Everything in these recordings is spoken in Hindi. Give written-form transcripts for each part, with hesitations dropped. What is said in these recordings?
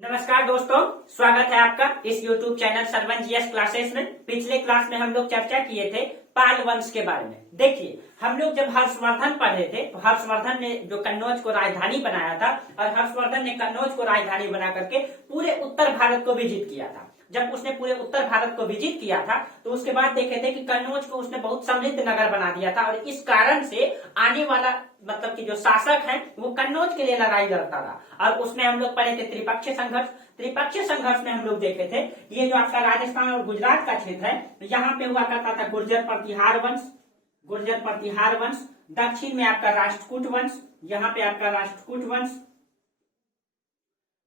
नमस्कार दोस्तों, स्वागत है आपका इस YouTube channel Sarvan GS classes में। पिछले क्लास में हम लोग चर्चा किए थे पाल वंश के बारे में। देखिए, हम लोग जब हर्षवर्धन पढ़ रहे थे तो हर्षवर्धन ने जो कन्नौज को राजधानी बनाया था और हर्षवर्धन ने कन्नौज को राजधानी बना करके पूरे उत्तर भारत को विजित किया था। जब उसने पूरे उत्तर भारत को विजित किया था तो उसके बाद देखे थे कि कन्नौज को उसने बहुत समृद्ध नगर बना दिया था और इस कारण से आने वाला मतलब कि जो शासक है वो कन्नौज के लिए लड़ाई लड़ता था। और उसमें हम लोग पढ़े थे त्रिपक्षीय संघर्ष। त्रिपक्षीय संघर्ष में हम लोग देखे थे ये जो आपका राजस्थान और गुजरात का क्षेत्र है यहाँ पे हुआ करता था गुर्जर प्रतिहार वंश। गुर्जर प्रतिहार वंश दक्षिण में आपका राष्ट्रकूट वंश, यहाँ पे आपका राष्ट्रकूट वंश,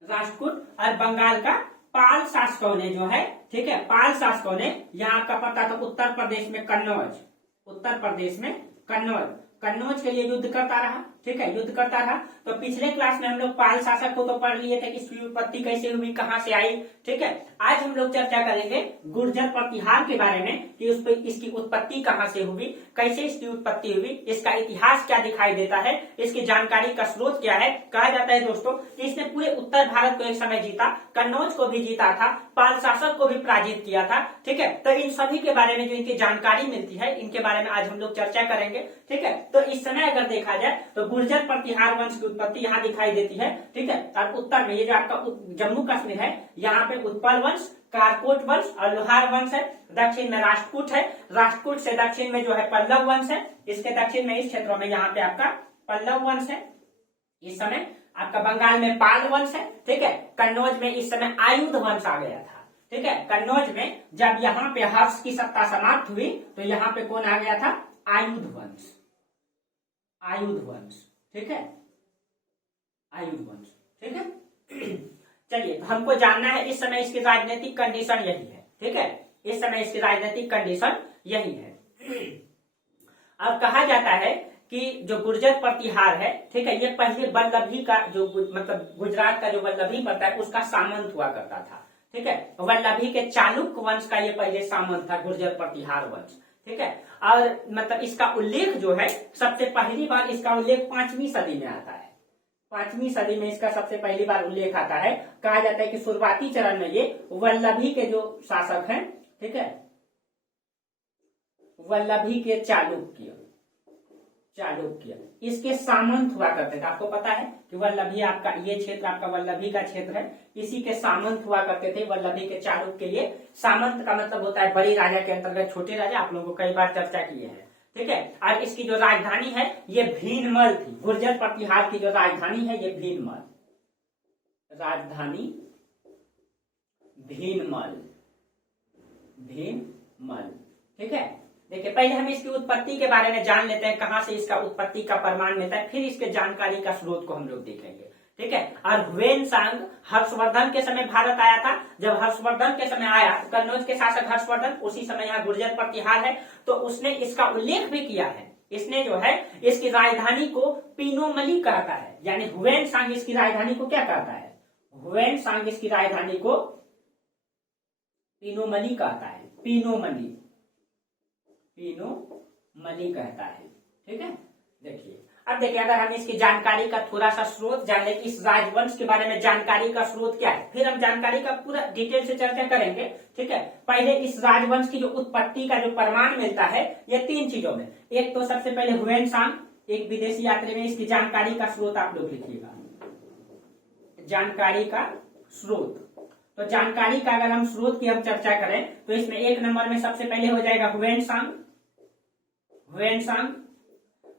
राष्ट्रकूट और बंगाल का पाल शासकों ने जो है, ठीक है, पाल शासकों ने यहाँ आपका पता था उत्तर प्रदेश में कन्नौज, उत्तर प्रदेश में कन्नौज, कन्नौज के लिए युद्ध करता रहा। ठीक है, युद्ध करता रहा। तो पिछले क्लास में हम लोग पाल शासक को तो पढ़ लिए थे कि इसकी उत्पत्ति कैसे हुई, कहां से आई। ठीक है, आज हम लोग चर्चा करेंगे गुर्जर प्रतिहार के बारे में कि उस पर इसकी उत्पत्ति कहां से हुई, कैसे इसकी उत्पत्ति हुई, इसका इतिहास क्या दिखाई देता है, इसकी जानकारी का स्रोत क्या है। कहा जाता है दोस्तों कि इसने पूरे उत्तर भारत को एक समय जीता, कन्नौज को भी जीता था, पाल शासक को भी पराजित किया था। ठीक है, तो इन सभी के बारे में जो इनकी जानकारी मिलती है इनके बारे में आज हम लोग चर्चा करेंगे। ठीक है, तो इस समय अगर देखा जाए तो गुर्जर प्रतिहार वंश की उत्पत्ति यहाँ दिखाई देती है। ठीक है, और उत्तर में ये जो आपका जम्मू कश्मीर है यहाँ पे उत्पल वंश, कारकोट वंश और लोहार वंश है। दक्षिण में राष्ट्रकूट है, राष्ट्रकूट से दक्षिण में जो है पल्लव वंश है। इसके दक्षिण में इस क्षेत्रों में यहाँ पे आपका पल्लव वंश है। इस समय आपका बंगाल में पाल वंश है। ठीक है, कन्नौज में इस समय आयुध वंश आ गया था। ठीक है, कन्नौज में जब यहाँ पे हर्ष की सत्ता समाप्त हुई तो यहाँ पे कौन आ गया था? आयुध वंश, आयुध वंश। ठीक है, आयुध वंश। ठीक है, चलिए हमको जानना है इस समय इसकी राजनीतिक कंडीशन यही है। ठीक है, इस समय इसकी राजनीतिक कंडीशन यही है। अब कहा जाता है कि जो गुर्जर प्रतिहार है, ठीक है, ये पहले वल्लभी का जो मतलब गुजरात का जो वल्लभी पड़ता है उसका सामंत हुआ करता था। ठीक है, वल्लभी के चालुक्य वंश का ये पहले सामंत था गुर्जर प्रतिहार वंश। ठीक है, और मतलब इसका उल्लेख जो है सबसे पहली बार इसका उल्लेख 5वीं सदी में आता है। 5वीं सदी में इसका सबसे पहली बार उल्लेख आता है। कहा जाता है कि शुरुआती चरण में ये वल्लभी के जो शासक हैं, ठीक है, वल्लभी के चालुक्य इसके सामंत हुआ करते थे। आपको पता है कि वल्लभी आपका ये क्षेत्र आपका वल्लभी का क्षेत्र है, इसी के सामंत हुआ करते थे। वल्लभी के चालुक्य के लिए सामंत का मतलब होता है बड़ी राजा के अंतर्गत छोटे राजा। आप लोगों को कई बार चर्चा किए हैं। ठीक है, और इसकी जो राजधानी है ये भीनमल थी। गुर्जर प्रतिहार की जो राजधानी है ये भीनमल, राजधानी भीनमल, भीनमल। ठीक है, देखिए पहले हम इसकी उत्पत्ति के बारे में जान लेते हैं, कहां से इसका उत्पत्ति का प्रमाण मिलता है, फिर इसके जानकारी का स्रोत को हम लोग देखेंगे। ठीक है, और ह्वेनसांग हर्षवर्धन के समय भारत आया था। जब हर्षवर्धन के समय आया, कन्नौज के शासक हर्षवर्धन, उसी समय यहाँ गुर्जर प्रतिहार है, तो उसने इसका उल्लेख भी किया है। इसने जो है इसकी राजधानी को पीनोमली कहता है, यानी ह्वेनसांग इसकी राजधानी को क्या कहता है? ह्वेनसांग इसकी राजधानी को पीनोमली कहता है, पीनोमली, पीनोमली कहता है। ठीक है, देखिए अब देखिए अगर हम इसकी जानकारी का थोड़ा सा स्रोत जान ले कि इस राजवंश के बारे में जानकारी का स्रोत क्या है, फिर हम जानकारी का पूरा डिटेल से चर्चा करेंगे। ठीक है, पहले इस राजवंश की जो उत्पत्ति का जो प्रमाण मिलता है ये 3 चीजों में। एक तो सबसे पहले ह्वेनसांग, एक विदेशी यात्री में इसकी जानकारी का स्रोत आप लोग लिखिएगा, जानकारी का स्रोत। तो जानकारी का अगर हम स्रोत की हम चर्चा करें तो इसमें 1 नंबर में सबसे पहले हो जाएगा ह्वेनसांग, ह्वेनसांग।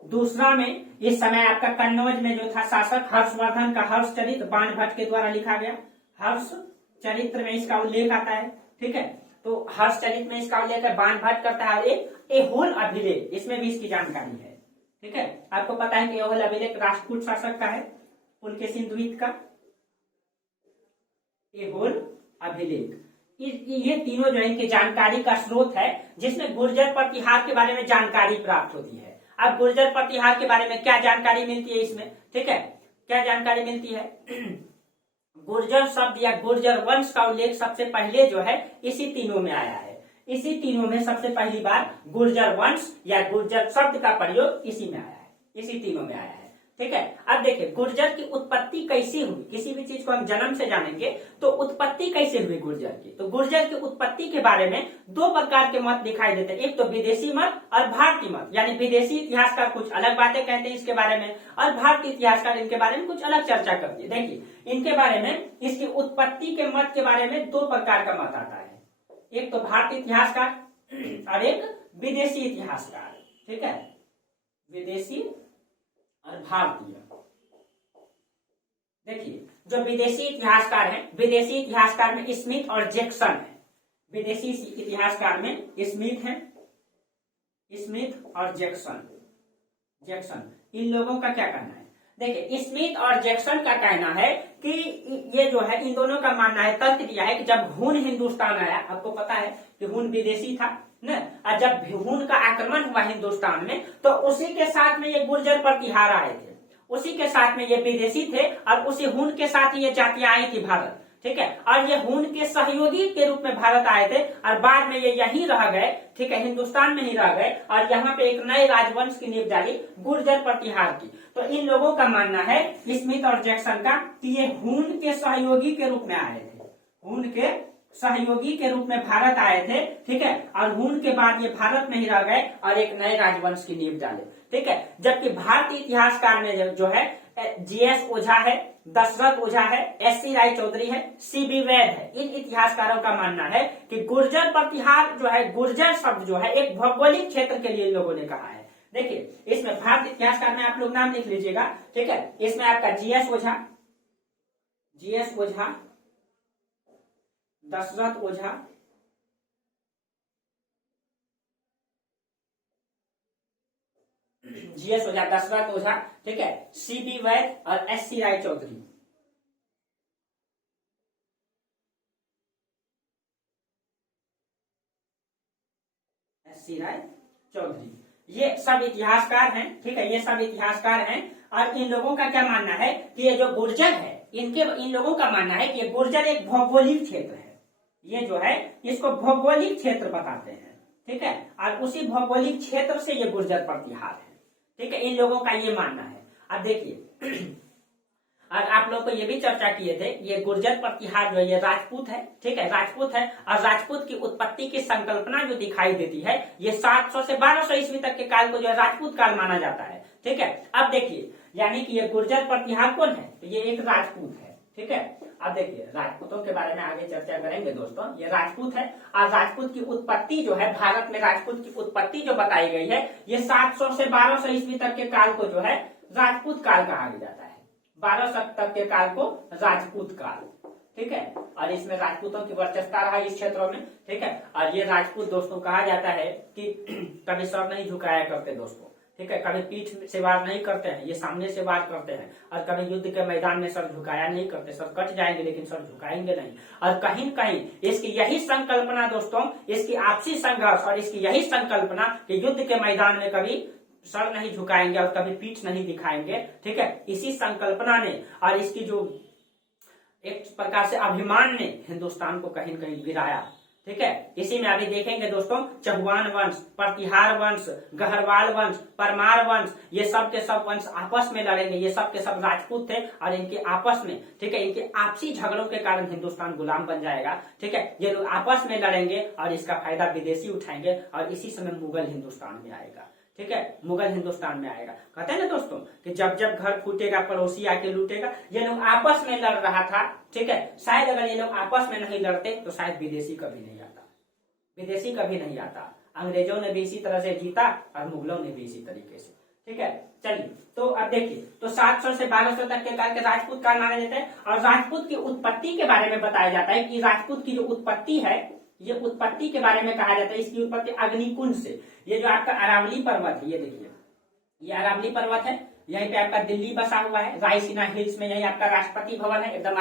दूसरा में इस समय आपका कन्नौज में जो था शासक हर्षवर्धन का हर्षचरित्र बाणभट्ट के द्वारा लिखा गया, हर्षचरित्र में इसका उल्लेख आता है। ठीक है, तो हर्षचरित्र में इसका उल्लेख है, बाणभट्ट करता है। एहोल अभिलेख, इसमें भी इसकी जानकारी है। ठीक है, आपको पता है कि एहोल अभिलेख राष्ट्रकूट शासक का है, पुलकेशिन द्वीप का एहोल अभिलेख। ये तीनों जो है इनकी जानकारी का स्रोत है जिसमें गुर्जर प्रतिहार के बारे में जानकारी प्राप्त होती है। अब गुर्जर प्रतिहार के बारे में क्या जानकारी मिलती है इसमें? ठीक है, क्या जानकारी मिलती है? गुर्जर शब्द या गुर्जर वंश का उल्लेख सबसे पहले जो है इसी तीनों में आया है। इसी तीनों में सबसे पहली बार गुर्जर वंश या गुर्जर शब्द का प्रयोग इसी में आया है, इसी तीनों में आया है। ठीक है। अब देखिए गुर्जर की उत्पत्ति कैसे हुई, किसी भी चीज को हम जन्म से जानेंगे तो उत्पत्ति कैसे हुई गुर्जर की। तो गुर्जर की उत्पत्ति के बारे में दो प्रकार के मत दिखाई देते हैं, एक तो विदेशी मत और भारतीय मत। यानी विदेशी इतिहासकार कुछ अलग बातें कहते हैं इसके बारे में, और भारतीय इतिहासकार इनके बारे में कुछ अलग चर्चा करते हैं। देखिए इनके बारे में, इसकी उत्पत्ति के मत के बारे में दो प्रकार का मत आता है, एक तो भारतीय इतिहासकार और एक विदेशी इतिहासकार। ठीक है, विदेशी और भारतीय। देखिए जो विदेशी इतिहासकार हैं, विदेशी इतिहासकार में स्मिथ और जैक्सन है। विदेशी इतिहासकार में स्मिथ है, स्मिथ और जैक्सन। इन लोगों का क्या कहना है? देखिए स्मिथ और जैक्सन का कहना है कि ये जो है, इन दोनों का मानना है, तर्क दिया है कि जब हुन हिंदुस्तान आया, आपको पता है कि हुन विदेशी था न, और जब हुन का आक्रमण हुआ हिंदुस्तान में तो उसी के साथ में ये गुर्जर प्रतिहार आए थे, उसी के साथ में ये विदेशी थे और उसी हुन के साथ ये जातियां आई थी भारत। ठीक है, और ये हुन के सहयोगी के रूप में भारत आए थे और बाद में ये यहीं रह गए। ठीक है, हिंदुस्तान में ही रह गए और यहाँ पे एक नए राजवंश की नींव डाली, गुर्जर प्रतिहार की। तो इन लोगों का मानना है, स्मिथ और जैक्सन का, कि ये हुन के सहयोगी के रूप में आए थे, हुन के सहयोगी के रूप में भारत आए थे। ठीक है, और हुन के बाद ये भारत में ही रह गए और एक नए राजवंश की नींव डाले। ठीक है, जबकि भारतीय इतिहासकार में जो है जीएस ओझा है, दशरथ ओझा है, एससी राय चौधरी है, सीबी वैद है। इन इतिहासकारों का मानना है कि गुर्जर प्रतिहार जो है, गुर्जर शब्द जो है एक भौगोलिक क्षेत्र के लिए इन लोगों ने कहा है। देखिए इसमें भारतीय इतिहासकार में आप लोग नाम लिख लीजिएगा। ठीक है, इसमें आपका जीएस ओझा, दशरथ ओझा, जीएस ओझा, दशरथ ओझा, ठीक है, सीबी वैद और एससी राय चौधरी। एससी राय चौधरी, ये सब इतिहासकार हैं। ठीक है, ये सब इतिहासकार हैं और इन लोगों का क्या मानना है कि ये जो गुर्जर है, इन लोगों का मानना है कि ये गुर्जर एक भौगोलिक क्षेत्र है। ये जो है इसको भौगोलिक क्षेत्र बताते हैं। ठीक है, और उसी भौगोलिक क्षेत्र से ये गुर्जर प्रतिहार है। ठीक है, इन लोगों का ये मानना है। अब देखिए और आप लोग को ये भी चर्चा किए थे, ये गुर्जर प्रतिहार जो है ये राजपूत है। ठीक है, राजपूत है और राजपूत की उत्पत्ति की संकल्पना जो दिखाई देती है, ये 700 से 1200 ईस्वी तक के काल को जो है राजपूत काल माना जाता है। ठीक है, अब देखिए यानी कि ये गुर्जर प्रतिहार कौन है? तो ये एक राजपूत है। ठीक है, अब देखिए राजपूतों के बारे में आगे चर्चा करेंगे दोस्तों। ये राजपूत है और राजपूत की उत्पत्ति जो है, भारत में राजपूत की उत्पत्ति जो बताई गई है, ये 700 से 1200 ईस्वी तक के काल को जो है राजपूत काल कहा जाता है। 1200 तक के काल को राजपूत काल। ठीक है, और इसमें राजपूतों की वर्चस्वता रहा इस क्षेत्रों में। ठीक है, और ये राजपूत दोस्तों कहा जाता है कि कभी सर नहीं झुकाया करते दोस्तों। ठीक है, कभी पीठ से वार नहीं करते हैं, ये सामने से वार करते हैं। और कभी युद्ध के मैदान में सर झुकाया नहीं करते, सर कट जाएंगे लेकिन सर झुकाएंगे नहीं। और कहीं कहीं इसकी यही संकल्पना दोस्तों, इसकी आपसी संघर्ष और इसकी यही संकल्पना कि युद्ध के मैदान में कभी सर नहीं झुकाएंगे और कभी पीठ नहीं दिखाएंगे। ठीक है, इसी संकल्पना ने और इसकी जो एक प्रकार से अभिमान ने हिंदुस्तान को कहीं कहीं गिराया। ठीक है, इसी में अभी देखेंगे दोस्तों, चौहान वंश, प्रतिहार वंश, गहरवाल वंश, परमार वंश, ये सब के सब वंश आपस में लड़ेंगे। ये सब के सब राजपूत थे और इनके आपस में, ठीक है, इनके आपसी झगड़ों के कारण हिंदुस्तान गुलाम बन जाएगा। ठीक है, ये लोग आपस में लड़ेंगे और इसका फायदा विदेशी उठाएंगे और इसी समय मुगल हिंदुस्तान में आएगा। ठीक है, मुगल हिंदुस्तान में आएगा। कहते हैं ना दोस्तों कि जब जब घर फूटेगा पड़ोसी आके लूटेगा। ये लोग आपस में लड़ रहा था। ठीक है, शायद अगर ये लोग आपस में नहीं लड़ते तो शायद विदेशी कभी नहीं आता, विदेशी कभी नहीं आता। अंग्रेजों ने भी इसी तरह से जीता और मुगलों ने भी इसी तरीके से। ठीक है, चलिए तो अब देखिए, तो 700 से 1200 तक के काल के राजपूत काल माना जाता है। और राजपूत की उत्पत्ति के बारे में बताया जाता है कि राजपूत की जो उत्पत्ति है, ये उत्पत्ति के बारे में कहा जाता है, इसकी उत्पत्ति अग्निकुंड से। ये जो आपका अरावली पर्वत है, ये देखिए, ये अरावली पर्वत है। यहीं पे आपका दिल्ली बसा हुआ है, रायसीना हिल्स में। यही आपका राष्ट्रपति भवन है, एकदम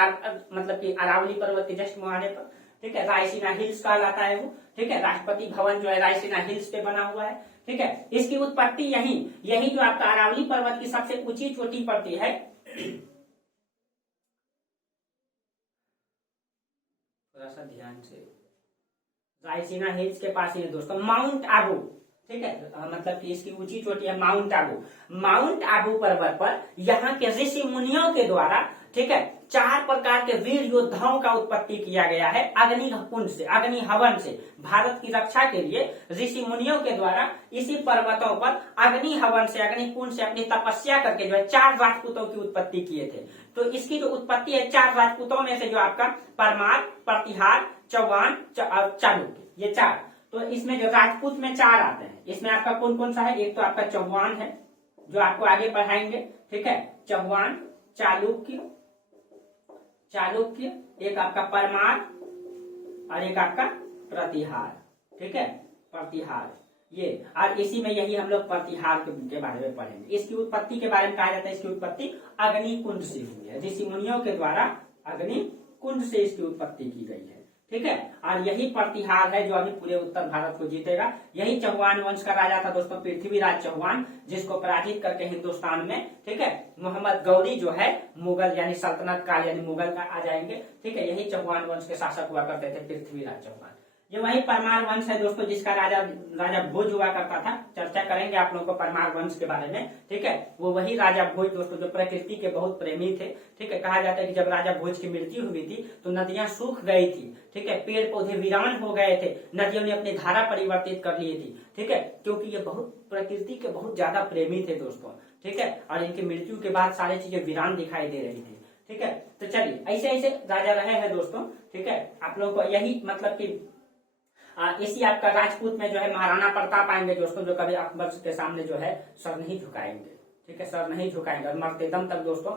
मतलब कि अरावली पर्वत के जस्ट मुहाने पर। ठीक है, रायसीना हिल्स कहलाता है वो। ठीक है, राष्ट्रपति भवन जो है रायसीना हिल्स पे बना हुआ है। ठीक है, इसकी उत्पत्ति यही जो आपका अरावली पर्वत की सबसे ऊंची चोटी पड़ती है। थोड़ा सा ध्यान से, रायसीना हिल्स के पास ही है दोस्तों, माउंट आबू। ठीक है, मतलब कि इसकी ऊंची चोटी है माउंट आबू। माउंट आबू पर्वत पर यहाँ के ऋषि मुनियों के द्वारा, ठीक है, 4 प्रकार के वीर योद्धाओं का उत्पत्ति किया गया है अग्नि कुंड से, अग्नि हवन से। भारत की रक्षा के लिए ऋषि मुनियों के द्वारा इसी पर्वतों पर अग्नि हवन से, अग्नि कुंड से अपनी तपस्या करके जो है 4 राजपूतों की उत्पत्ति किए थे। तो इसकी जो उत्पत्ति है 4 राजपूतों में से जो आपका परमार, प्रतिहार, चौहान, चालुक्य, ये 4। तो इसमें जो राजपूत में 4 आते हैं। इसमें आपका कौन कौन सा है? एक तो आपका चौहान है जो आपको आगे पढ़ाएंगे, ठीक है, चौहान, चालुक्य, एक आपका परमार और एक आपका प्रतिहार, ठीक है, प्रतिहार ये। और इसी में यही हम लोग प्रतिहार के बारे में पढ़ेंगे। इसकी उत्पत्ति के बारे में कहा जाता है इसकी उत्पत्ति अग्नि कुंड से हुई है, ऋषि मुनियों के द्वारा अग्नि कुंड से इसकी उत्पत्ति की गई है, ठीक है। और यही प्रतिहार है जो अभी पूरे उत्तर भारत को जीतेगा। यही चौहान वंश का राजा था दोस्तों, पृथ्वीराज चौहान, जिसको पराजित करके हिंदुस्तान में, ठीक है, मोहम्मद गौरी जो है मुगल यानी सल्तनत काल यानी मुगल का आ जाएंगे, ठीक है। यही चौहान वंश के शासक हुआ करते थे पृथ्वीराज चौहान। ये वही परमार वंश है दोस्तों जिसका राजा भोज हुआ करता था। चर्चा करेंगे आप लोगों को परमार वंश के बारे में, ठीक है। वो वही राजा भोज दोस्तों जो प्रकृति के बहुत प्रेमी थे, ठीक है। कहा जाता है कि जब राजा भोज की मृत्यु हुई थी तो नदियां सूख गई थी, ठीक है, पेड़ पौधे वीरान हो गए थे, नदियों ने अपनी धारा परिवर्तित कर ली थी, ठीक है, क्योंकि ये बहुत प्रकृति के बहुत ज्यादा प्रेमी थे दोस्तों, ठीक है। और इनकी मृत्यु के बाद सारी चीजें वीरान दिखाई दे रही थी, ठीक है। तो चलिए ऐसे ऐसे राजा रहे हैं दोस्तों, ठीक है। आप लोगों को यही मतलब की इसी आपका राजपूत में जो है महाराणा प्रताप आएंगे दोस्तों, जो कभी अकबर के सामने जो है सर नहीं झुकाएंगे, ठीक है, सर नहीं झुकाएंगे और मरते दम तक दोस्तों,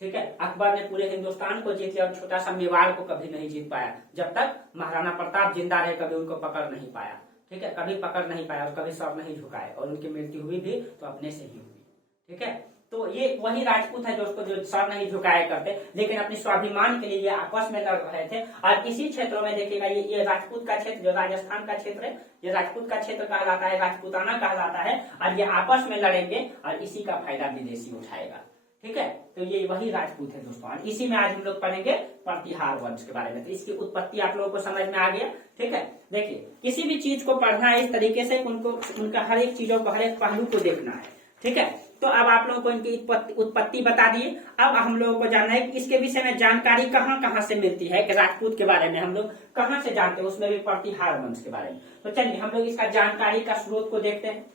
ठीक है। अकबर ने पूरे हिंदुस्तान को जीत लिया और छोटा सा मेवाड़ को कभी नहीं जीत पाया। जब तक महाराणा प्रताप जिंदा रहे कभी उनको पकड़ नहीं पाया, ठीक है, कभी पकड़ नहीं पाया और कभी सर नहीं झुकाए। और उनकी मृत्यु हुई भी तो अपने से ही हुई, ठीक है। तो ये वही राजपूत है दोस्तों जो सर नहीं झुकाया करते, लेकिन अपने स्वाभिमान के लिए ये आपस में लड़ रहे थे। और इसी क्षेत्रों में देखिएगा ये राजपूत का क्षेत्र जो राजस्थान का क्षेत्र है, ये राजपूत का क्षेत्र कहलाता है, राजपूताना कहलाता है। और ये आपस में लड़ेंगे और इसी का फायदा विदेशी उठाएगा, ठीक है। तो ये वही राजपूत है दोस्तों। और इसी में आज हम लोग पढ़ेंगे प्रतिहार वंश के बारे में। तो इसकी उत्पत्ति आप लोगों को समझ में आ गया, ठीक है। देखिए किसी भी चीज को पढ़ना है इस तरीके से, उनको उनका हर एक चीजों को, हर एक पहलू को देखना है, ठीक है। तो अब आप लोगों को इनकी उत्पत्ति बता दिए। अब हम लोगों को जानना है कि इसके विषय में जानकारी कहाँ कहाँ से मिलती है, कि राजपूत के बारे में हम लोग कहाँ से जानते हैं, उसमें भी प्रतिहार वंश के बारे में। तो चलिए हम लोग इसका जानकारी का स्रोत को देखते हैं।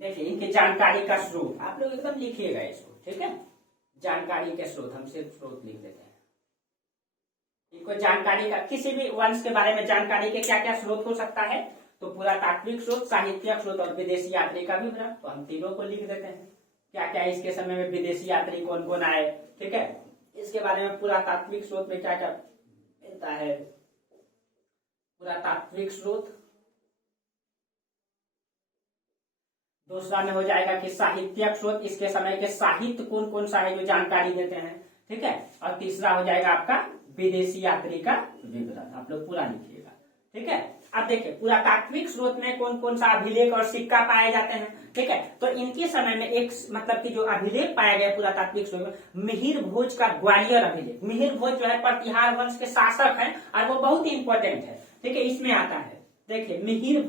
देखिए इनकी जानकारी का स्रोत आप लोग एकदम लिखिएगा इसको, ठीक है। जानकारी के स्रोत, हम सिर्फ स्रोत लिख देते हैं। इनको जानकारी का, किसी भी वंश के बारे में जानकारी के क्या क्या स्रोत हो सकता है, तो पुरातात्विक स्रोत, साहित्यिक स्रोत और विदेशी यात्री का विवरण। तो हम तीनों को लिख देते हैं, क्या क्या इसके समय में विदेशी यात्री कौन कौन आए, ठीक है। इसके बारे में पुरातात्विक स्रोत में क्या क्या मिलता है, पुरातात्विक स्रोत। दूसरा में हो जाएगा कि साहित्यिक स्रोत, इसके समय के साहित्य कौन कौन सा है जो जानकारी देते हैं, ठीक है। और तीसरा हो जाएगा आपका विदेशी यात्री का विवरण। आप लोग पूरा लिखिएगा, ठीक है। अब देखिए पुरातात्विक स्रोत में कौन कौन सा अभिलेख और सिक्का पाए जाते हैं, ठीक है। तो इनके समय में एक मतलब कि जो अभिलेख पाया गया पुरातात्विक स्रोत में, मिहिर भोज का ग्वालियर अभिलेख। मिहिर भोज जो है प्रतिहार वंश के शासक हैं और वो बहुत ही इंपॉर्टेंट है, ठीक है। इसमें आता है, देखिए मिहिर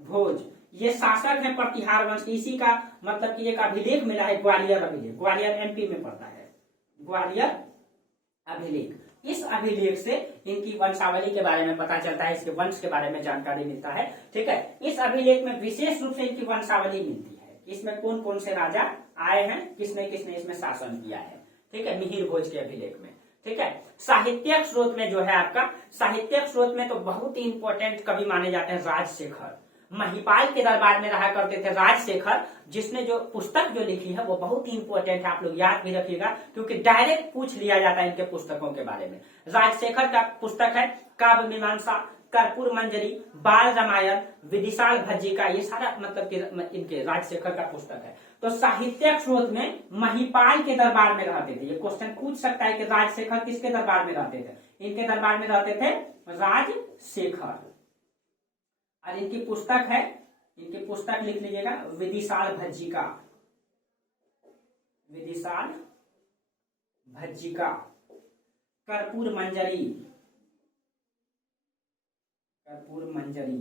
भोज ये शासक है प्रतिहार वंश। इसी का मतलब कि एक अभिलेख मिला है, ग्वालियर अभिलेख। ग्वालियर एमपी में पड़ता है, ग्वालियर अभिलेख। इस अभिलेख से इनकी वंशावली के बारे में पता चलता है, इसके वंश के बारे में जानकारी मिलता है, ठीक है। इस अभिलेख में विशेष रूप से इनकी वंशावली मिलती है, इसमें कौन कौन से राजा आए हैं, किसने किसने इसमें शासन किया है, ठीक है, मिहिर भोज के अभिलेख में, ठीक है। साहित्यिक स्रोत में जो है आपका, साहित्यिक स्रोत में तो बहुत ही इंपॉर्टेंट कवि माने जाते हैं राजशेखर। महिपाल के दरबार में रहा करते थे राजशेखर, जिसने जो पुस्तक जो लिखी है वो बहुत ही इंपॉर्टेंट है, आप लोग याद भी रखिएगा क्योंकि डायरेक्ट पूछ लिया जाता है इनके पुस्तकों के बारे में। राजशेखर का पुस्तक है काव्य मीमांसा, कर्पूर मंजरी, बाल रामायण, विदिशाल भज्जिका, ये सारा मतलब कि इनके राजशेखर का पुस्तक है। तो साहित्यिक स्रोत में महिपाल के दरबार में रहते थे। ये क्वेश्चन पूछ सकता है कि राजशेखर किसके दरबार में रहते थे, इनके दरबार में रहते थे राजशेखर। और इनकी पुस्तक है इनकी पुस्तक लिख लीजिएगा, विदिशाल भज्जिका, विदिशाल भज्जिका, कर्पूर मंजरी, कर्पूर मंजरी,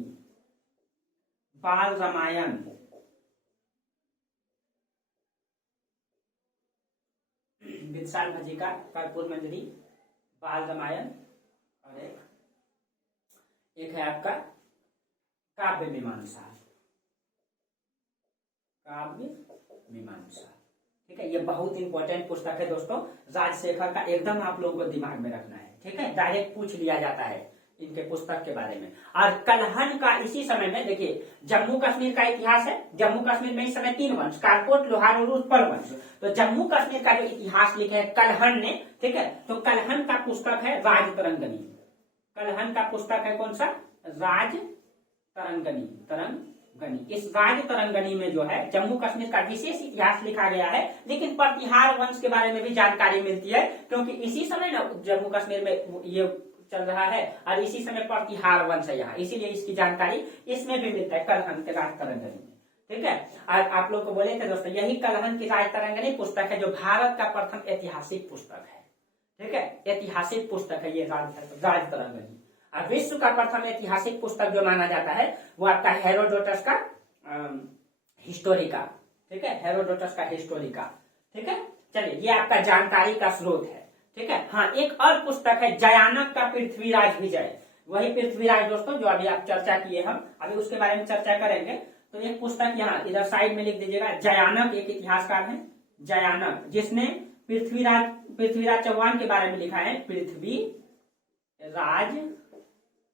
बाल रामायण, विदिशाल भज्जिका, कर्पूर मंजरी, बाल रामायण, और एक है आपका काव्य मीमांसा, काव्य मीमांसा। ठीक है, ये बहुत इंपॉर्टेंट पुस्तक है दोस्तों, राजशेखर का एकदम आप लोगों को दिमाग में रखना है। ठीक है, डायरेक्ट पूछ लिया जाता है इनके पुस्तक के बारे में। और कलहन का इसी समय में देखिए, जम्मू कश्मीर का इतिहास है। जम्मू कश्मीर में इस समय 3 वंश, कारकोट, लोहार और उत्पल वंश। तो जम्मू कश्मीर का जो इतिहास लिखा है कलहन ने, ठीक है, तो कलहन का पुस्तक है राज तरंगनी। कलहन का पुस्तक है कौन सा? राज तरंगनी, तरंगनी। इस राज तरंगनी में जो है जम्मू कश्मीर का विशेष इतिहास लिखा गया है, लेकिन प्रतिहार वंश के बारे में भी जानकारी मिलती है, क्योंकि इसी समय ना जम्मू कश्मीर में ये चल रहा है और इसी समय प्रतिहार वंश है यहाँ, इसीलिए इसकी जानकारी इसमें भी मिलता है, कलहन के राज तरंगनी में। ठीक है, और आप लोग को बोले थे दोस्तों, यही कलहन की राज तरंगनी पुस्तक है जो भारत का प्रथम ऐतिहासिक पुस्तक है। ठीक है, ऐतिहासिक पुस्तक है ये राज तरंगनी। और विश्व का प्रथम ऐतिहासिक पुस्तक जो माना जाता है वो आपका हेरोडोटस का हिस्टोरिका। ठीक है, हेरोडोटस का हिस्टोरिका। ठीक है, चलिए ये आपका जानकारी का स्रोत है। ठीक है, हाँ, एक और पुस्तक है जयानक का पृथ्वीराज विजय। वही पृथ्वीराज दोस्तों जो अभी आप चर्चा किए, हम अभी उसके बारे में चर्चा करेंगे। तो एक पुस्तक यहाँ इधर साइड में लिख दीजिएगा, जयानक एक इतिहासकार है, जयानक, जिसने पृथ्वीराज चौहान के बारे में लिखा है, पृथ्वीराज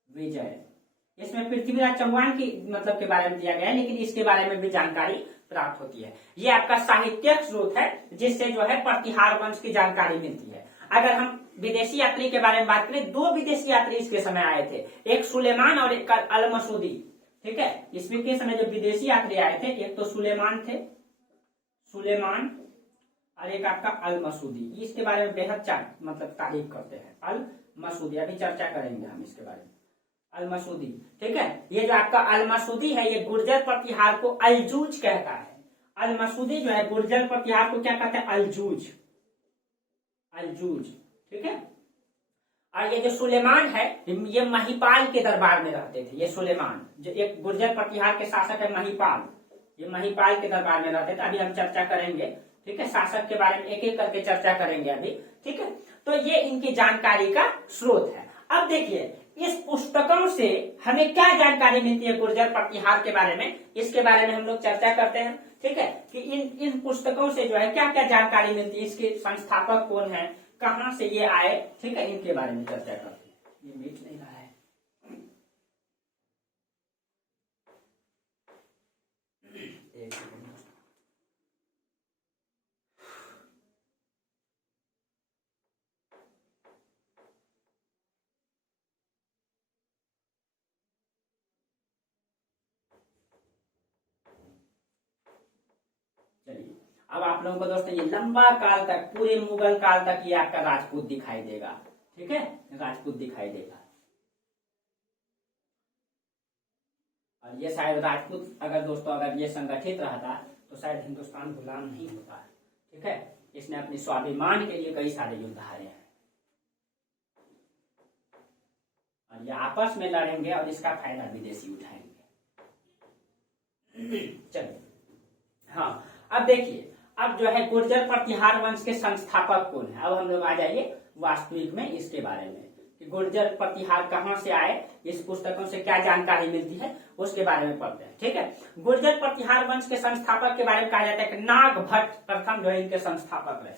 विजय। इसमें पृथ्वीराज चौहान की मतलब के बारे में दिया गया है, लेकिन इसके बारे में भी जानकारी प्राप्त होती है। ये आपका साहित्यिक स्रोत है जिससे जो है प्रतिहार वंश की जानकारी मिलती है। अगर हम विदेशी यात्री के बारे में बात करें, 2 विदेशी यात्री इसके समय आए थे, एक सुलेमान और एक अल मसूदी। ठीक है, इसमें के समय जो विदेशी यात्री आए थे, एक तो सुलेमान थे, सुलेमान, और एक आपका अल मसूदी। इसके बारे में बेहद मतलब तारीफ करते हैं, अल मसूदी। अभी चर्चा करेंगे हम इसके बारे में, अल मसूदी। ठीक है, ये जो आपका अल मसूदी है, ये गुर्जर प्रतिहार को अलजूज कहता है। अल मसूदी जो है गुर्जर प्रतिहार को क्या कहते हैं? अलजूज, अलजूज। ठीक है, और ये जो सुलेमान है, ये महिपाल के दरबार में रहते थे। ये सुलेमान जो एक गुर्जर प्रतिहार के शासक है, महिपाल, ये महिपाल के दरबार में रहते थे। अभी हम चर्चा करेंगे। ठीक है, शासक के बारे में एक एक करके चर्चा करेंगे अभी। ठीक है, तो ये इनकी जानकारी का स्रोत है। अब देखिए, इस पुस्तकों से हमें क्या जानकारी मिलती है गुर्जर प्रतिहार के बारे में, इसके बारे में हम लोग चर्चा करते हैं। ठीक है, कि इन पुस्तकों से जो है क्या क्या जानकारी मिलती है, इसके संस्थापक कौन है, कहां से ये आए। ठीक है, इनके बारे में चर्चा करते हैं। ये मिट नहीं रहा है। एक सेकंड। चलिए, अब आप लोगों को दोस्तों ये लंबा काल तक, पूरे मुगल काल तक ये आपका राजपूत दिखाई देगा। ठीक है, राजपूत दिखाई देगा। और ये शायद राजपूत अगर दोस्तों अगर ये संगठित रहता तो शायद हिंदुस्तान गुलाम नहीं होता। ठीक है, इसने अपने स्वाभिमान के लिए कई सारे युद्ध हारे हैं, और ये आपस में लड़ेंगे और इसका फायदा विदेशी उठाएंगे। चलिए, हाँ, अब देखिए, अब जो है गुर्जर प्रतिहार वंश के संस्थापक कौन है। अब हम लोग आ जाइए वास्तविक में इसके बारे में कि गुर्जर प्रतिहार कहां से आए, इस पुस्तकों से क्या जानकारी मिलती है, उसके बारे में पढ़ते हैं। ठीक है, गुर्जर प्रतिहार वंश के संस्थापक के बारे में कहा जाता है कि नाग भट्ट प्रथम जो है इनके संस्थापक रहे।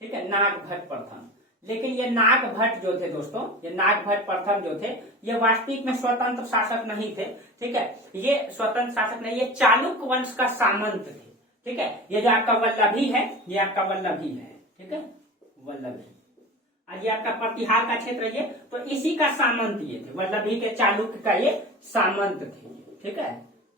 ठीक है, नाग भट्ट प्रथम। लेकिन ये नाग भट्ट जो थे दोस्तों, ये नाग भट्ट प्रथम जो थे, ये वास्तविक में स्वतंत्र शासक नहीं थे। ठीक है, ये स्वतंत्र शासक नहीं, ये चालुक्य वंश का सामंत थे। ठीक है, ये जो आपका वल्लभी है, ये आपका वल्लभी है। ठीक है, वल्लभी, और ये आपका प्रतिहार का क्षेत्र ये, तो इसी का सामंत ये थे, वल्लभी के चालुक्य का ये सामंत थे। ठीक है,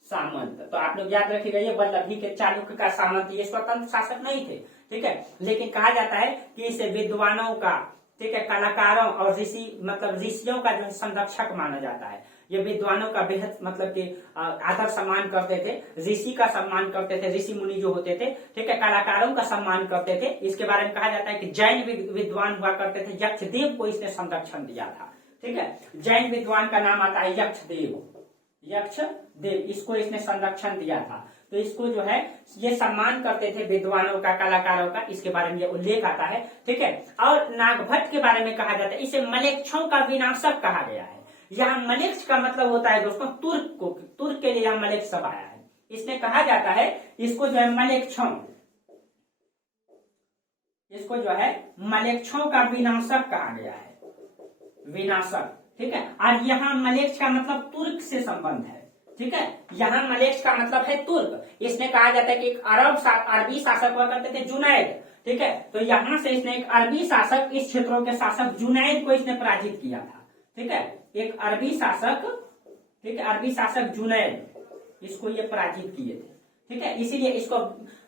सामंत। तो आप लोग याद रखिएगा, ये वल्लभी के चालुक्य का सामंत, ये स्वतंत्र शासक नहीं थे। ठीक है, लेकिन कहा जाता है कि इसे विद्वानों का, ठीक है, कलाकारों और ऋषि मतलब ऋषियों का जो संरक्षक माना जाता है। ये विद्वानों का बेहद मतलब कि आदर सम्मान करते थे, ऋषि का सम्मान करते थे, ऋषि मुनि जो होते थे, ठीक है, कलाकारों का सम्मान करते थे। इसके बारे में कहा जाता है कि जैन विद्वान हुआ करते थे, यक्षदेव को इसने संरक्षण दिया था, ठीक है। जैन विद्वान का नाम आता है यक्षदेव, यक्षदेव, इसको इसने संरक्षण दिया था। तो इसको जो है ये सम्मान करते थे विद्वानों का, कलाकारों का, इसके बारे में ये उल्लेख आता है, ठीक है। और नागभट्ट के बारे में कहा जाता है इसे मलेच्छों का विनाशक कहा गया है। यहाँ मलेच्छ का मतलब होता है दोस्तों तुर्क को, तुर्क के लिए यहाँ मलेच्छ शब्द आया है। इसने कहा जाता है इसको जो है मलेच्छों, इसको जो है मलेच्छों का विनाशक कहा गया है, विनाशक, ठीक है। और यहाँ मलेच्छ का मतलब तुर्क से संबंध है, ठीक है। यहाँ मलेच्छ का मतलब है तुर्क। इसने कहा जाता है कि एक अरबी शासक हुआ करते थे जुनैद, ठीक है। तो यहाँ से इसने एक अरबी शासक, इस क्षेत्रों के शासक जुनैद को इसने पराजित किया था, ठीक है। एक अरबी शासक, ठीक है, अरबी शासक जुनैद, इसको ये पराजित किए थे, ठीक है। इसीलिए इसको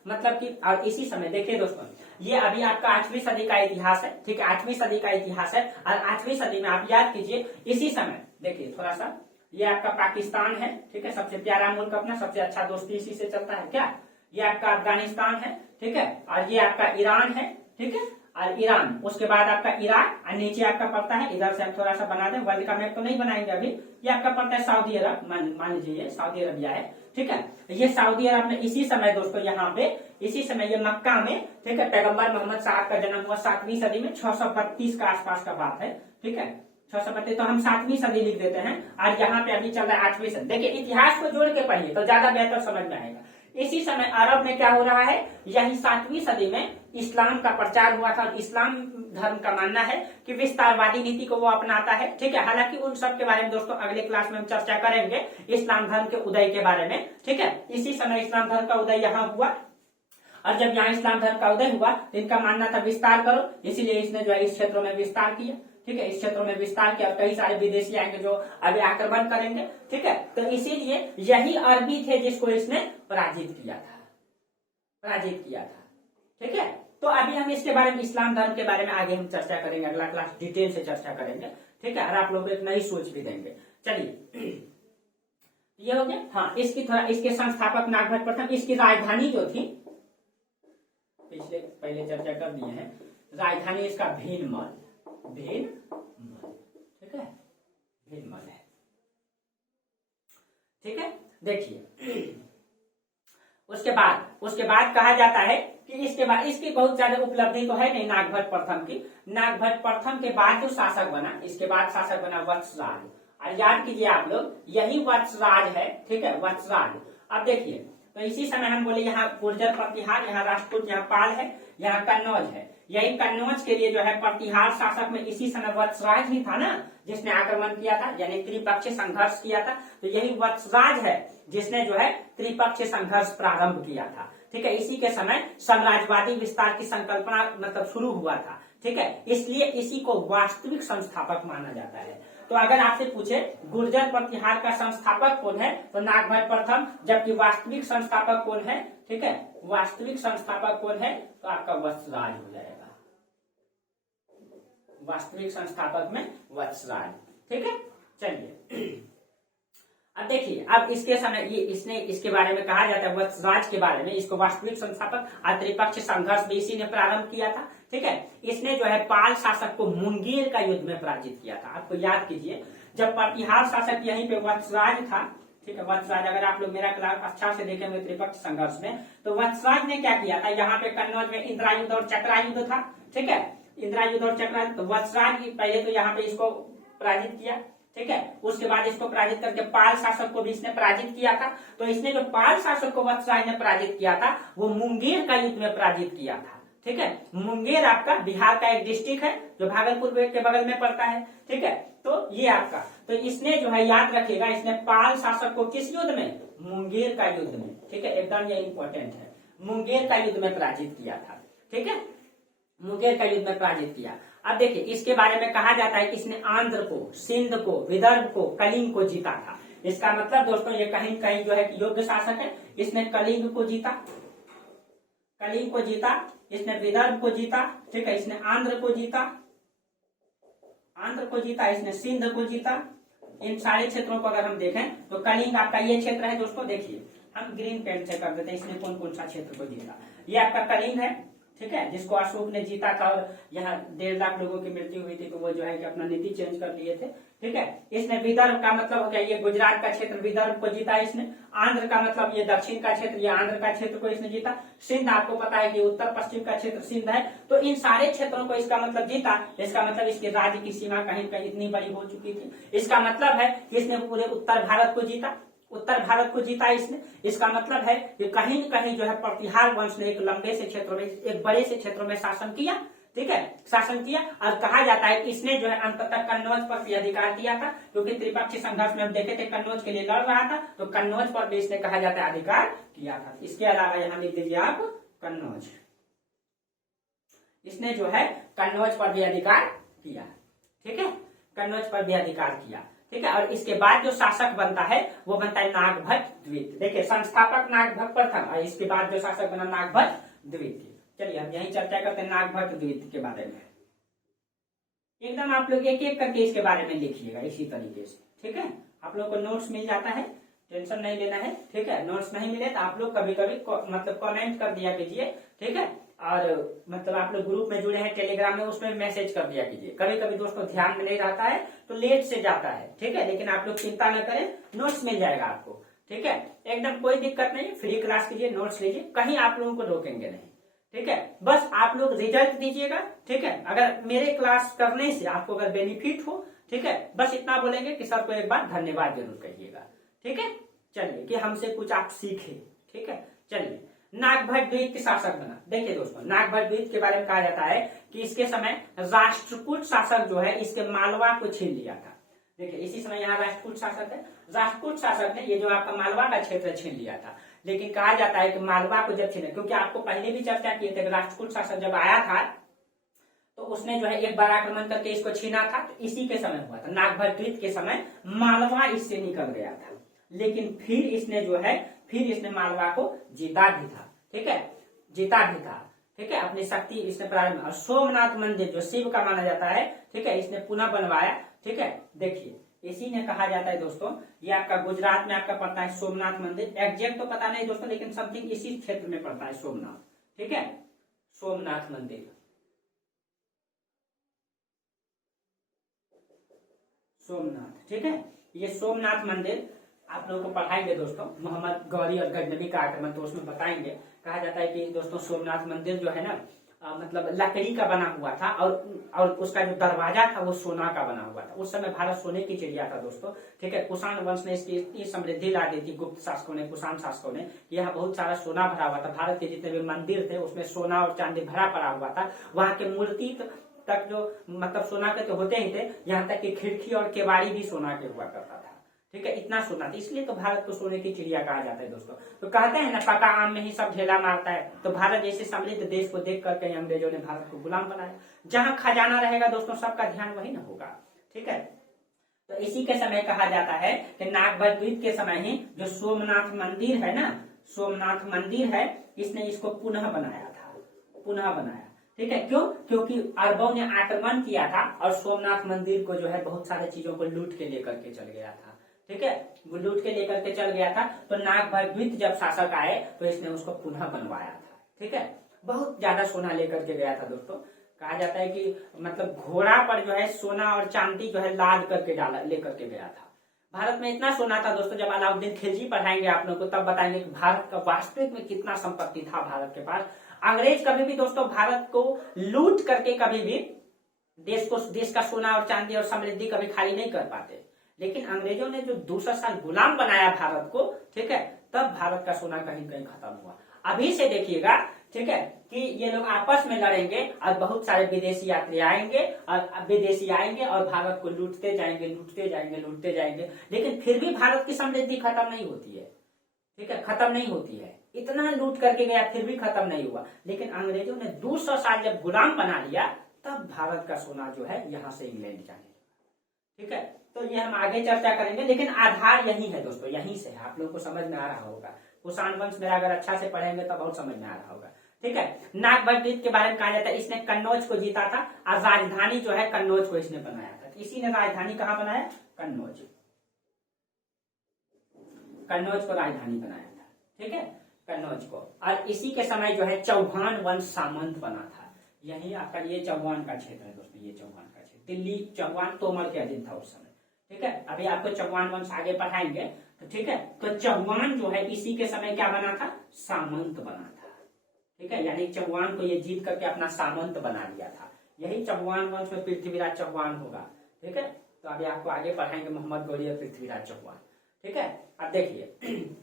मतलब कि, और इसी समय देखिए दोस्तों, ये अभी आपका 8वीं सदी का इतिहास है, ठीक है, 8वीं सदी का इतिहास है। और 8वीं सदी में आप याद कीजिए, इसी समय देखिए थोड़ा सा, ये आपका पाकिस्तान है, ठीक है, सबसे प्यारा मुल्क अपना, सबसे अच्छा दोस्ती इसी से चलता है क्या। ये आपका अफगानिस्तान है, ठीक है, और ये आपका ईरान है, ठीक है, और ईरान, उसके बाद आपका इराक, और नीचे आपका पड़ता है, इधर से हम थोड़ा सा बना दें, वर्ल्ड का मैप तो नहीं बनाएंगे अभी, ये आपका पड़ता है सऊदी अरब, मान लीजिए सऊदी अरबिया है, ठीक है। ये सऊदी अरब में इसी समय दोस्तों, यहाँ पे इसी समय ये मक्का में, ठीक है, पैगंबर मोहम्मद साहब का जन्म हुआ 7वीं सदी में, 632 का आसपास का बात है, ठीक है, 632, तो हम 7वीं सदी लिख देते हैं। और यहाँ पे अभी चल रहा है 8वीं सदी। देखिए इतिहास को जोड़ के पढ़िए तो ज्यादा बेहतर समझ में आएगा। इसी समय अरब में क्या हो रहा है, यही 7वीं सदी में इस्लाम का प्रचार हुआ था। और इस्लाम धर्म का मानना है कि विस्तारवादी नीति को वो अपनाता है, ठीक है। हालांकि उन सब के बारे में दोस्तों अगले क्लास में हम चर्चा करेंगे, इस्लाम धर्म के उदय के बारे में, ठीक है। इसी समय इस्लाम धर्म का उदय यहाँ हुआ, और जब यहाँ इस्लाम धर्म का उदय हुआ तो इनका मानना था विस्तार करो, इसीलिए इसने जो है इस क्षेत्रों में विस्तार किया, ठीक है, इस क्षेत्रों में विस्तार किया। कई सारे विदेशी आएंगे जो अभी आक्रमण करेंगे, ठीक है। तो इसीलिए यही अरबी थे जिसको इसने पराजित किया था, पराजित किया था, ठीक है। तो अभी हम इसके बारे में, इस्लाम धर्म के बारे में आगे हम चर्चा करेंगे, अगला क्लास डिटेल से चर्चा करेंगे, ठीक है। और आप लोग एक नई सोच भी देंगे। चलिए ये हो गया। हाँ, इसकी थोड़ा, इसके संस्थापक नागभट्ट प्रथम, इसकी राजधानी जो थी पहले चर्चा कर दिए हैं, राजधानी इसका भीनमल, भीनमल, ठीक है, भीनमल है, ठीक है। देखिए उसके बाद कहा जाता है कि इसके बाद, इसकी बहुत ज्यादा उपलब्धि तो है नहीं नागभट्ट प्रथम की। नागभट्ट प्रथम के बाद जो शासक बना, इसके बाद शासक बना वत्सराज। और याद कीजिए आप लोग, यही वत्सराज है, ठीक है, वत्सराज। अब देखिए, तो इसी समय हम बोले यहाँ गुर्जर प्रतिहार, यहाँ राजपूत, यहाँ पाल है, यहाँ कन्नौज है। यही कन्नौज के लिए जो है प्रतिहार शासक में इसी समय वत्सराज ही था ना, जिसने आक्रमण किया था, यानी त्रिपक्षीय संघर्ष किया था। तो यही वत्सराज है जिसने जो है त्रिपक्षीय संघर्ष प्रारंभ किया था, ठीक है। इसी के समय साम्राज्यवादी विस्तार की संकल्पना मतलब शुरू हुआ था, ठीक है। इसलिए इसी को वास्तविक संस्थापक माना जाता है। तो अगर आपसे पूछे गुर्जर प्रतिहार का संस्थापक कौन है, तो नागभट्ट प्रथम, जबकि वास्तविक संस्थापक कौन है, ठीक है, वास्तविक संस्थापक कौन है, तो आपका वत्सराज हो जाएगा, वास्तविक संस्थापक में वत्सराज, ठीक है। चलिए अब देखिए, अब इसके समय ये इसने, इसके बारे में कहा जाता है वत्सराज के बारे में, इसको वास्तविक संस्थापक, त्रिपक्षीय संघर्ष भी इसी ने प्रारंभ किया था, ठीक है। इसने जो है पाल शासक को मुंगेर का युद्ध में पराजित किया था। आपको याद कीजिए, जब प्रतिहार शासक यहीं पे वत्सराज था, ठीक है, वत्सराज, अगर आप लोग मेरा क्लास अच्छा से देखेंगे त्रिपक्षीय संघर्ष में, तो वत्सराज ने क्या किया था, यहाँ पे कन्नौज में इंद्रायुद्ध और चक्रायुद्ध था, ठीक है, इंद्रायुद्ध और चक्रायुद्ध। तो वत्सराज पहले तो यहाँ पे इसको पराजित किया, ठीक है, उसके बाद इसको पराजित करके पाल शासक को भी इसने पराजित किया था। तो इसने जो पाल शासक को वत्सराज ने पराजित किया था, वो मुंगेर का युद्ध में पराजित किया था, ठीक है। मुंगेर आपका बिहार का एक डिस्ट्रिक्ट है जो भागलपुर के बगल में पड़ता है, ठीक है। तो ये आपका, तो इसने जो है याद रखिएगा, इसने पाल शासक को किस युद्ध में, मुंगेर का युद्ध में, ठीक है, एकदम ये इंपॉर्टेंट है, मुंगेर का युद्ध में पराजित किया था, ठीक है, मुंगेर का युद्ध में पराजित किया। अब देखिए, इसके बारे में कहा जाता है कि इसने आंध्र को, सिंध को, विदर्भ को, कलिंग को जीता था। इसका मतलब दोस्तों ये कहीं कहीं जो है योग्य शासक है। इसने कलिंग को जीता, कलिंग को जीता, इसने विदर्भ को जीता, ठीक है, इसने आंध्र को जीता, आंध्र को जीता, इसने सिंध को जीता, इन सारे क्षेत्रों को अगर हम देखें तो कलिंग आपका ये क्षेत्र है दोस्तों। देखिए हम ग्रीन पेंट से कर देते हैं, इसने कौन कौन सा क्षेत्र को जीता। ये आपका कलिंग है, ठीक है, जिसको अशोक ने जीता था और यहाँ 1.5 लाख लोगों की मृत्यु हुई थी, तो वो जो है कि अपना नीति चेंज कर लिए थे, ठीक है। इसने विदर्भ का मतलब हो गया ये गुजरात का क्षेत्र, विदर्भ को जीता इसने। आंध्र का मतलब ये दक्षिण का क्षेत्र, ये आंध्र का क्षेत्र को इसने जीता। सिंध आपको पता है कि उत्तर पश्चिम का क्षेत्र सिंध है, तो इन सारे क्षेत्रों को इसका मतलब जीता। इसका मतलब इसके राज्य की सीमा कहीं कहीं इतनी बड़ी हो चुकी थी। इसका मतलब है कि इसने पूरे उत्तर भारत को जीता, उत्तर भारत को जीता इसने। इसका मतलब है कि कहीं न कहीं जो है प्रतिहार वंश ने एक लंबे से क्षेत्रों में, एक बड़े से क्षेत्रों में शासन किया, ठीक है, शासन किया। और कहा जाता है कि इसने जो है अंततः कन्नौज पर भी अधिकार दिया था, क्योंकि त्रिपक्षीय संघर्ष में हम देखे थे कन्नौज के लिए लड़ रहा था, तो कन्नौज पर भी इसने कहा जाता है अधिकार किया था। इसके अलावा यहाँ लिख दीजिए आप कन्नौज, इसने जो है कन्नौज पर भी अधिकार किया, ठीक है, कन्नौज पर भी अधिकार किया, ठीक है। और इसके बाद जो शासक बनता है वो बनता है नागभट्ट द्वितीय। देखिए संस्थापक नागभट्ट प्रथम और इसके बाद जो शासक बना नागभट्ट द्वितीय। चलिए हम यही चर्चा करते हैं नागभट्ट द्वितीय के बारे में। एकदम आप लोग एक एक करके इसके बारे में लिखिएगा इसी तरीके से, ठीक है। आप लोग को नोट्स मिल जाता है, टेंशन नहीं लेना है, ठीक है। नोट्स नहीं मिले तो आप लोग कभी कभी मतलब कमेंट कर दिया कीजिए, ठीक है। और मतलब आप लोग ग्रुप में जुड़े हैं टेलीग्राम में, उसमें मैसेज कर दिया कीजिए। कभी कभी दोस्तों ध्यान में नहीं रहता है तो लेट से जाता है, ठीक है, लेकिन आप लोग चिंता न करें, नोट्स मिल जाएगा आपको, ठीक है। एकदम कोई दिक्कत नहीं, फ्री क्लास कीजिए, नोट्स लीजिए, कहीं आप लोगों को रोकेंगे नहीं, ठीक है। बस आप लोग रिजल्ट दीजिएगा, ठीक है। अगर मेरे क्लास करने से आपको अगर बेनिफिट हो, ठीक है, बस इतना बोलेंगे कि सर को एक बार धन्यवाद जरूर कहिएगा, ठीक है। चलिए कि हमसे कुछ आप सीखे, ठीक है। चलिए नागभट्ट द्वितीय शासक बना। देखिए दोस्तों नागभट्ट द्वितीय के बारे में कहा जाता है कि इसके समय राष्ट्रकूट शासक जो है इसके मालवा को छीन लिया था। देखिए इसी समय यहाँ राष्ट्रकूट शासक है, राष्ट्रकूट शासक ने ये जो आपका मालवा का क्षेत्र छीन लिया था। लेकिन कहा जाता है कि मालवा को जब छीने, क्योंकि आपको पहले भी चर्चा किए थे, राष्ट्रकूट शासक जब आया था तो उसने जो है एक बार आक्रमण करके इसको छीना था, तो इसी के समय हुआ था। नागभट्ट द्वितीय के समय मालवा इससे निकल गया था, लेकिन फिर इसने जो है फिर मालवा को जीता भी था, ठीक है, जीता भी था, ठीक है। अपनी शक्ति इसने प्रारंभ। और सोमनाथ मंदिर जो शिव का माना जाता है, ठीक है, इसने पुनः बनवाया, ठीक है। देखिए इसी ने कहा जाता है दोस्तों, ये आपका गुजरात में आपका पड़ता है सोमनाथ मंदिर, एग्जैक्ट तो पता नहीं दोस्तों, लेकिन समथिंग इसी क्षेत्र में पड़ता है सोमनाथ, ठीक है, सोमनाथ मंदिर, सोमनाथ, ठीक है। ये सोमनाथ मंदिर आप लोगों को पढ़ाएंगे दोस्तों, मोहम्मद गौरी और गजनबी का आक्रमण, तो उसमें बताएंगे। कहा जाता है कि दोस्तों सोमनाथ मंदिर जो है ना मतलब लकड़ी का बना हुआ था, और उसका जो दरवाजा था वो सोना का बना हुआ था। उस समय भारत सोने की चिड़िया था दोस्तों, ठीक है। कुषाण वंश ने इसकी इतनी समृद्धि ला दी थी, गुप्त शासकों ने, कुषाण शासकों ने, यहाँ बहुत सारा सोना भरा हुआ था। भारत के जितने भी मंदिर थे उसमें सोना और चांदी भरा पड़ा हुआ था। वहां के मूर्ति तक जो मतलब सोना के तो होते ही थे, यहाँ तक कि खिड़की और केवाड़ी भी सोना के हुआ करता था, ठीक है, इतना सोना था। इसलिए तो भारत को सोने की चिड़िया कहा जाता है दोस्तों। तो कहते हैं ना पका आम में ही सब ढेला मारता है, तो भारत जैसे समृद्ध देश को देख करके अंग्रेजों ने भारत को गुलाम बनाया। जहां खजाना रहेगा दोस्तों सबका ध्यान वही ना होगा, ठीक है। तो इसी के समय कहा जाता है कि नागभट्ट द्वितीय के समय ही जो सोमनाथ मंदिर है ना, सोमनाथ मंदिर है, इसने इसको पुनः बनाया था, पुनः बनाया, ठीक है। क्यों? क्योंकि अरबों ने आक्रमण किया था और सोमनाथ मंदिर को जो है बहुत सारी चीजों को लूट के लेकर के चल गया था, ठीक है, वो लूट के लेकर के चल गया था। तो नागभट्ट द्वितीय जब शासक आए तो इसने उसको पुनः बनवाया था, ठीक है। बहुत ज्यादा सोना लेकर के गया था दोस्तों। कहा जाता है कि मतलब घोड़ा पर जो है सोना और चांदी जो है लाद करके डाला लेकर के गया था। भारत में इतना सोना था दोस्तों, जब अलाउद्दीन खिलजी पढ़ाएंगे आप लोग को तब बताएंगे कि भारत का वास्तविक में कितना संपत्ति था भारत के पास। अंग्रेज कभी भी दोस्तों भारत को लूट करके कभी भी देश का सोना और चांदी और समृद्धि कभी खाली नहीं कर पाते। लेकिन अंग्रेजों ने जो 200 साल गुलाम बनाया भारत को, ठीक है, तब भारत का सोना कहीं कहीं खत्म हुआ। अभी से देखिएगा, ठीक है, कि ये लोग आपस में लड़ेंगे और बहुत सारे विदेशी यात्री आएंगे और भारत को लूटते जाएंगे, लूटते जाएंगे, लूटते जाएंगे, लेकिन फिर भी भारत की समृद्धि खत्म नहीं होती है, ठीक है, खत्म नहीं होती है। इतना लूट करके गया फिर भी खत्म नहीं हुआ। लेकिन अंग्रेजों ने 200 साल जब गुलाम बना लिया तब भारत का सोना जो है यहाँ से इंग्लैंड जाने लगा, ठीक है। तो ये हम आगे चर्चा करेंगे, लेकिन आधार यही है दोस्तों, यहीं से है। आप लोग को समझ में आ रहा होगा। कुषाण वंश में अगर अच्छा से पढ़ेंगे तब बहुत समझ में आ रहा होगा, ठीक है। नागभट्ट द्वितीय के बारे में कहा जाता है इसने कन्नौज को जीता था और राजधानी जो है कन्नौज को इसने बनाया था। इसी ने राजधानी कहाँ बनाया? कन्नौज, कन्नौज को राजधानी बनाया था, ठीक है, कन्नौज को। और इसी के समय जो है चौहान वंश सामंत बना था। यही आपका ये चौहान का क्षेत्र है दोस्तों, ये चौहान का क्षेत्र, दिल्ली चौहान तोमर के अधीन था उस समय, ठीक है। अभी आपको चौहान वंश आगे पढ़ाएंगे, तो ठीक है। तो चौहान जो है इसी के समय क्या बना था, सामंत बना था, ठीक है। यानी चौहान को ये जीत करके अपना सामंत बना लिया था। यही चौहान वंश में पृथ्वीराज चौहान होगा, ठीक है। तो अभी आपको आगे पढ़ाएंगे मोहम्मद गौरी और पृथ्वीराज चौहान, ठीक है। अब देखिए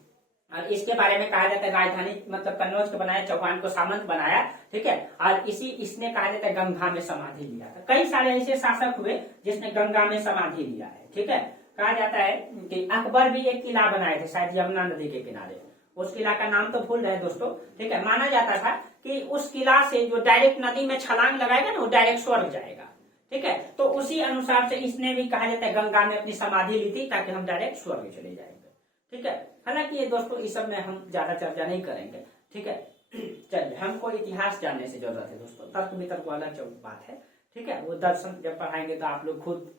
और इसके बारे में कहा जाता है राजधानी मतलब कन्नौज को बनाया, चौहान को सामंत बनाया, ठीक है। और इसने कहा जाता है गंगा में समाधि लिया था। कई सारे ऐसे शासक हुए जिसने गंगा में समाधि लिया है, ठीक है। कहा जाता है कि अकबर भी एक किला बनाए थे शायद यमुना नदी के किनारे, उस किला का नाम तो भूल रहे दोस्तों, ठीक है। माना जाता था कि उस किला से जो डायरेक्ट नदी में छलांग लगाएगा ना वो डायरेक्ट स्वर्ग जाएगा, ठीक है। तो उसी अनुसार से इसने भी कहा जाता है गंगा में अपनी समाधि ली थी ताकि हम डायरेक्ट स्वर्ग चले जाएंगे, ठीक है। हालांकि ये दोस्तों इस सब में हम ज्यादा चर्चा नहीं करेंगे, ठीक है। चलिए, हमको इतिहास जानने से जरूरत है दोस्तों, तर्क वितर्क वाला जो बात है, ठीक है, वो दर्शन जब पढ़ाएंगे तो आप लोग खुद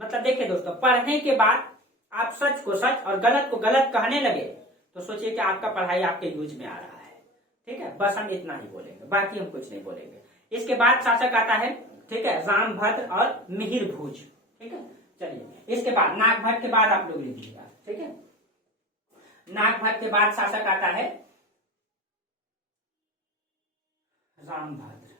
मतलब देखिए दोस्तों, पढ़ने के बाद आप सच को सच और गलत को गलत कहने लगे तो सोचिए कि आपका पढ़ाई आपके यूज में आ रहा है, ठीक है। बस हम इतना ही बोलेंगे, बाकी हम कुछ नहीं बोलेंगे। इसके बाद शासक आता है, ठीक है, रामभद्र और मिहिर भोज, ठीक है। चलिए, इसके बाद नागभट्ट के बाद आप लोग लिखिएगा, ठीक है। नागभट्ट के बाद शासक आता है रामभद्र,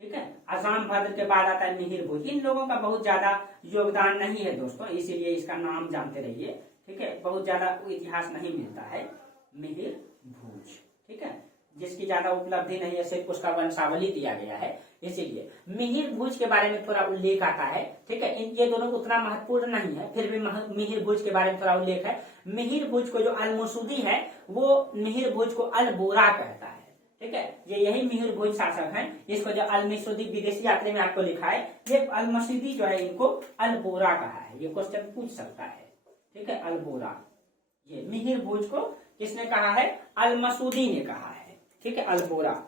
ठीक है। रामभद्र के बाद आता है मिहिर भोज। इन लोगों का बहुत ज्यादा योगदान नहीं है दोस्तों, इसीलिए इसका नाम जानते रहिए, ठीक है। बहुत ज्यादा इतिहास नहीं मिलता है मिहिर भोज, ठीक है, जिसकी ज्यादा उपलब्धि नहीं है, सिर्फ उसका वंशावली दिया गया है, इसीलिए मिहिर भोज के बारे में थोड़ा उल्लेख आता है, ठीक है। ये दोनों उतना महत्वपूर्ण नहीं है, फिर भी मिहिर भोज के बारे में थोड़ा उल्लेख है। मिहिर भोज को जो अलमसूदी है वो मिहिर भोज को अलबोरा कहता है, ठीक है। ये यही मिहिर भोज शासक हैं, इसको जो अलमसूदी विदेशी यात्री में आपको लिखा है, ये अलमसूदी जो है इनको अलबोरा कहा है, ये क्वेश्चन पूछ सकता है, ठीक है, अलबोरा। ये मिहिर भोज को किसने कहा है, अलमसूदी ने कहा है, ठीक है, अलबोरा।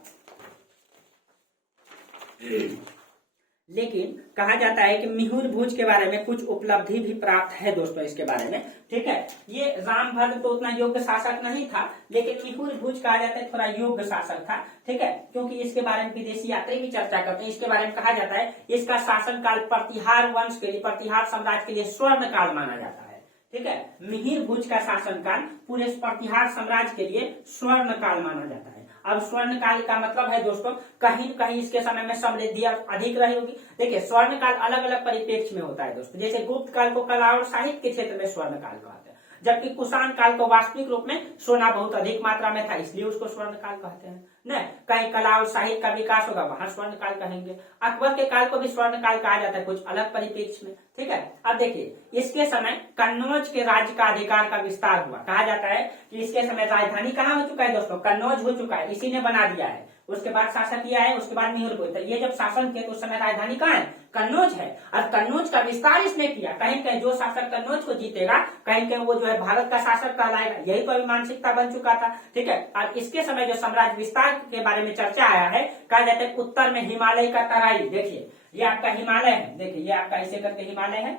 लेकिन कहा जाता है कि मिहिर भोज के बारे में कुछ उपलब्धि भी प्राप्त है दोस्तों इसके बारे में, ठीक है। ये रामभद्र तो उतना योग्य शासक नहीं था, लेकिन मिहिर भोज कहा जाता है थोड़ा योग्य शासक था, ठीक है, क्योंकि इसके बारे में विदेशी यात्री भी चर्चा करते हैं। इसके बारे में कहा जाता है इसका शासन काल प्रतिहार वंश के लिए, प्रतिहार साम्राज्य के लिए स्वर्ण काल माना जाता है, ठीक है। मिहिर भोज का शासन काल पूरे प्रतिहार साम्राज्य के लिए स्वर्ण काल माना जाता है। अब स्वर्ण काल का मतलब है दोस्तों, कहीं कहीं इसके समय में समृद्धि अधिक रही होगी। देखिए, स्वर्ण काल अलग अलग परिप्रेक्ष्य में होता है दोस्तों, जैसे गुप्त काल को कला और साहित्य के क्षेत्र में स्वर्ण काल कहते हैं, जबकि कुषाण काल को वास्तविक रूप में सोना बहुत अधिक मात्रा में था इसलिए उसको स्वर्ण काल कहते हैं। न कहीं कला और साहित्य का विकास होगा वहां स्वर्ण काल कहेंगे। अकबर के काल को भी स्वर्ण काल कहा जाता है कुछ अलग परिप्रेक्ष्य में, ठीक है। अब देखिए, इसके समय कन्नौज के राज्य का अधिकार का विस्तार हुआ। कहा जाता है कि इसके समय राजधानी कहाँ हो चुका है दोस्तों, कन्नौज हो चुका है, इसी ने बना दिया है। उसके बाद शासक किया है, उसके बाद मिहिर भोज। ये जब शासन किया तो उस समय राजधानी कहाँ है, कन्नौज है, और कन्नौज का विस्तार इसने किया। कहीं कहीं जो शासक कन्नौज को जीतेगा, कहीं कहीं वो जो है भारत का शासक कहलाएगा, यही तो अभी मानसिकता बन चुका था, ठीक है। और इसके समय जो साम्राज्य विस्तार के बारे में चर्चा आया है, कहा जाता है उत्तर में हिमालय का तराई, देखिए ये आपका हिमालय है, देखिए ये आपका ऐसे करके हिमालय है,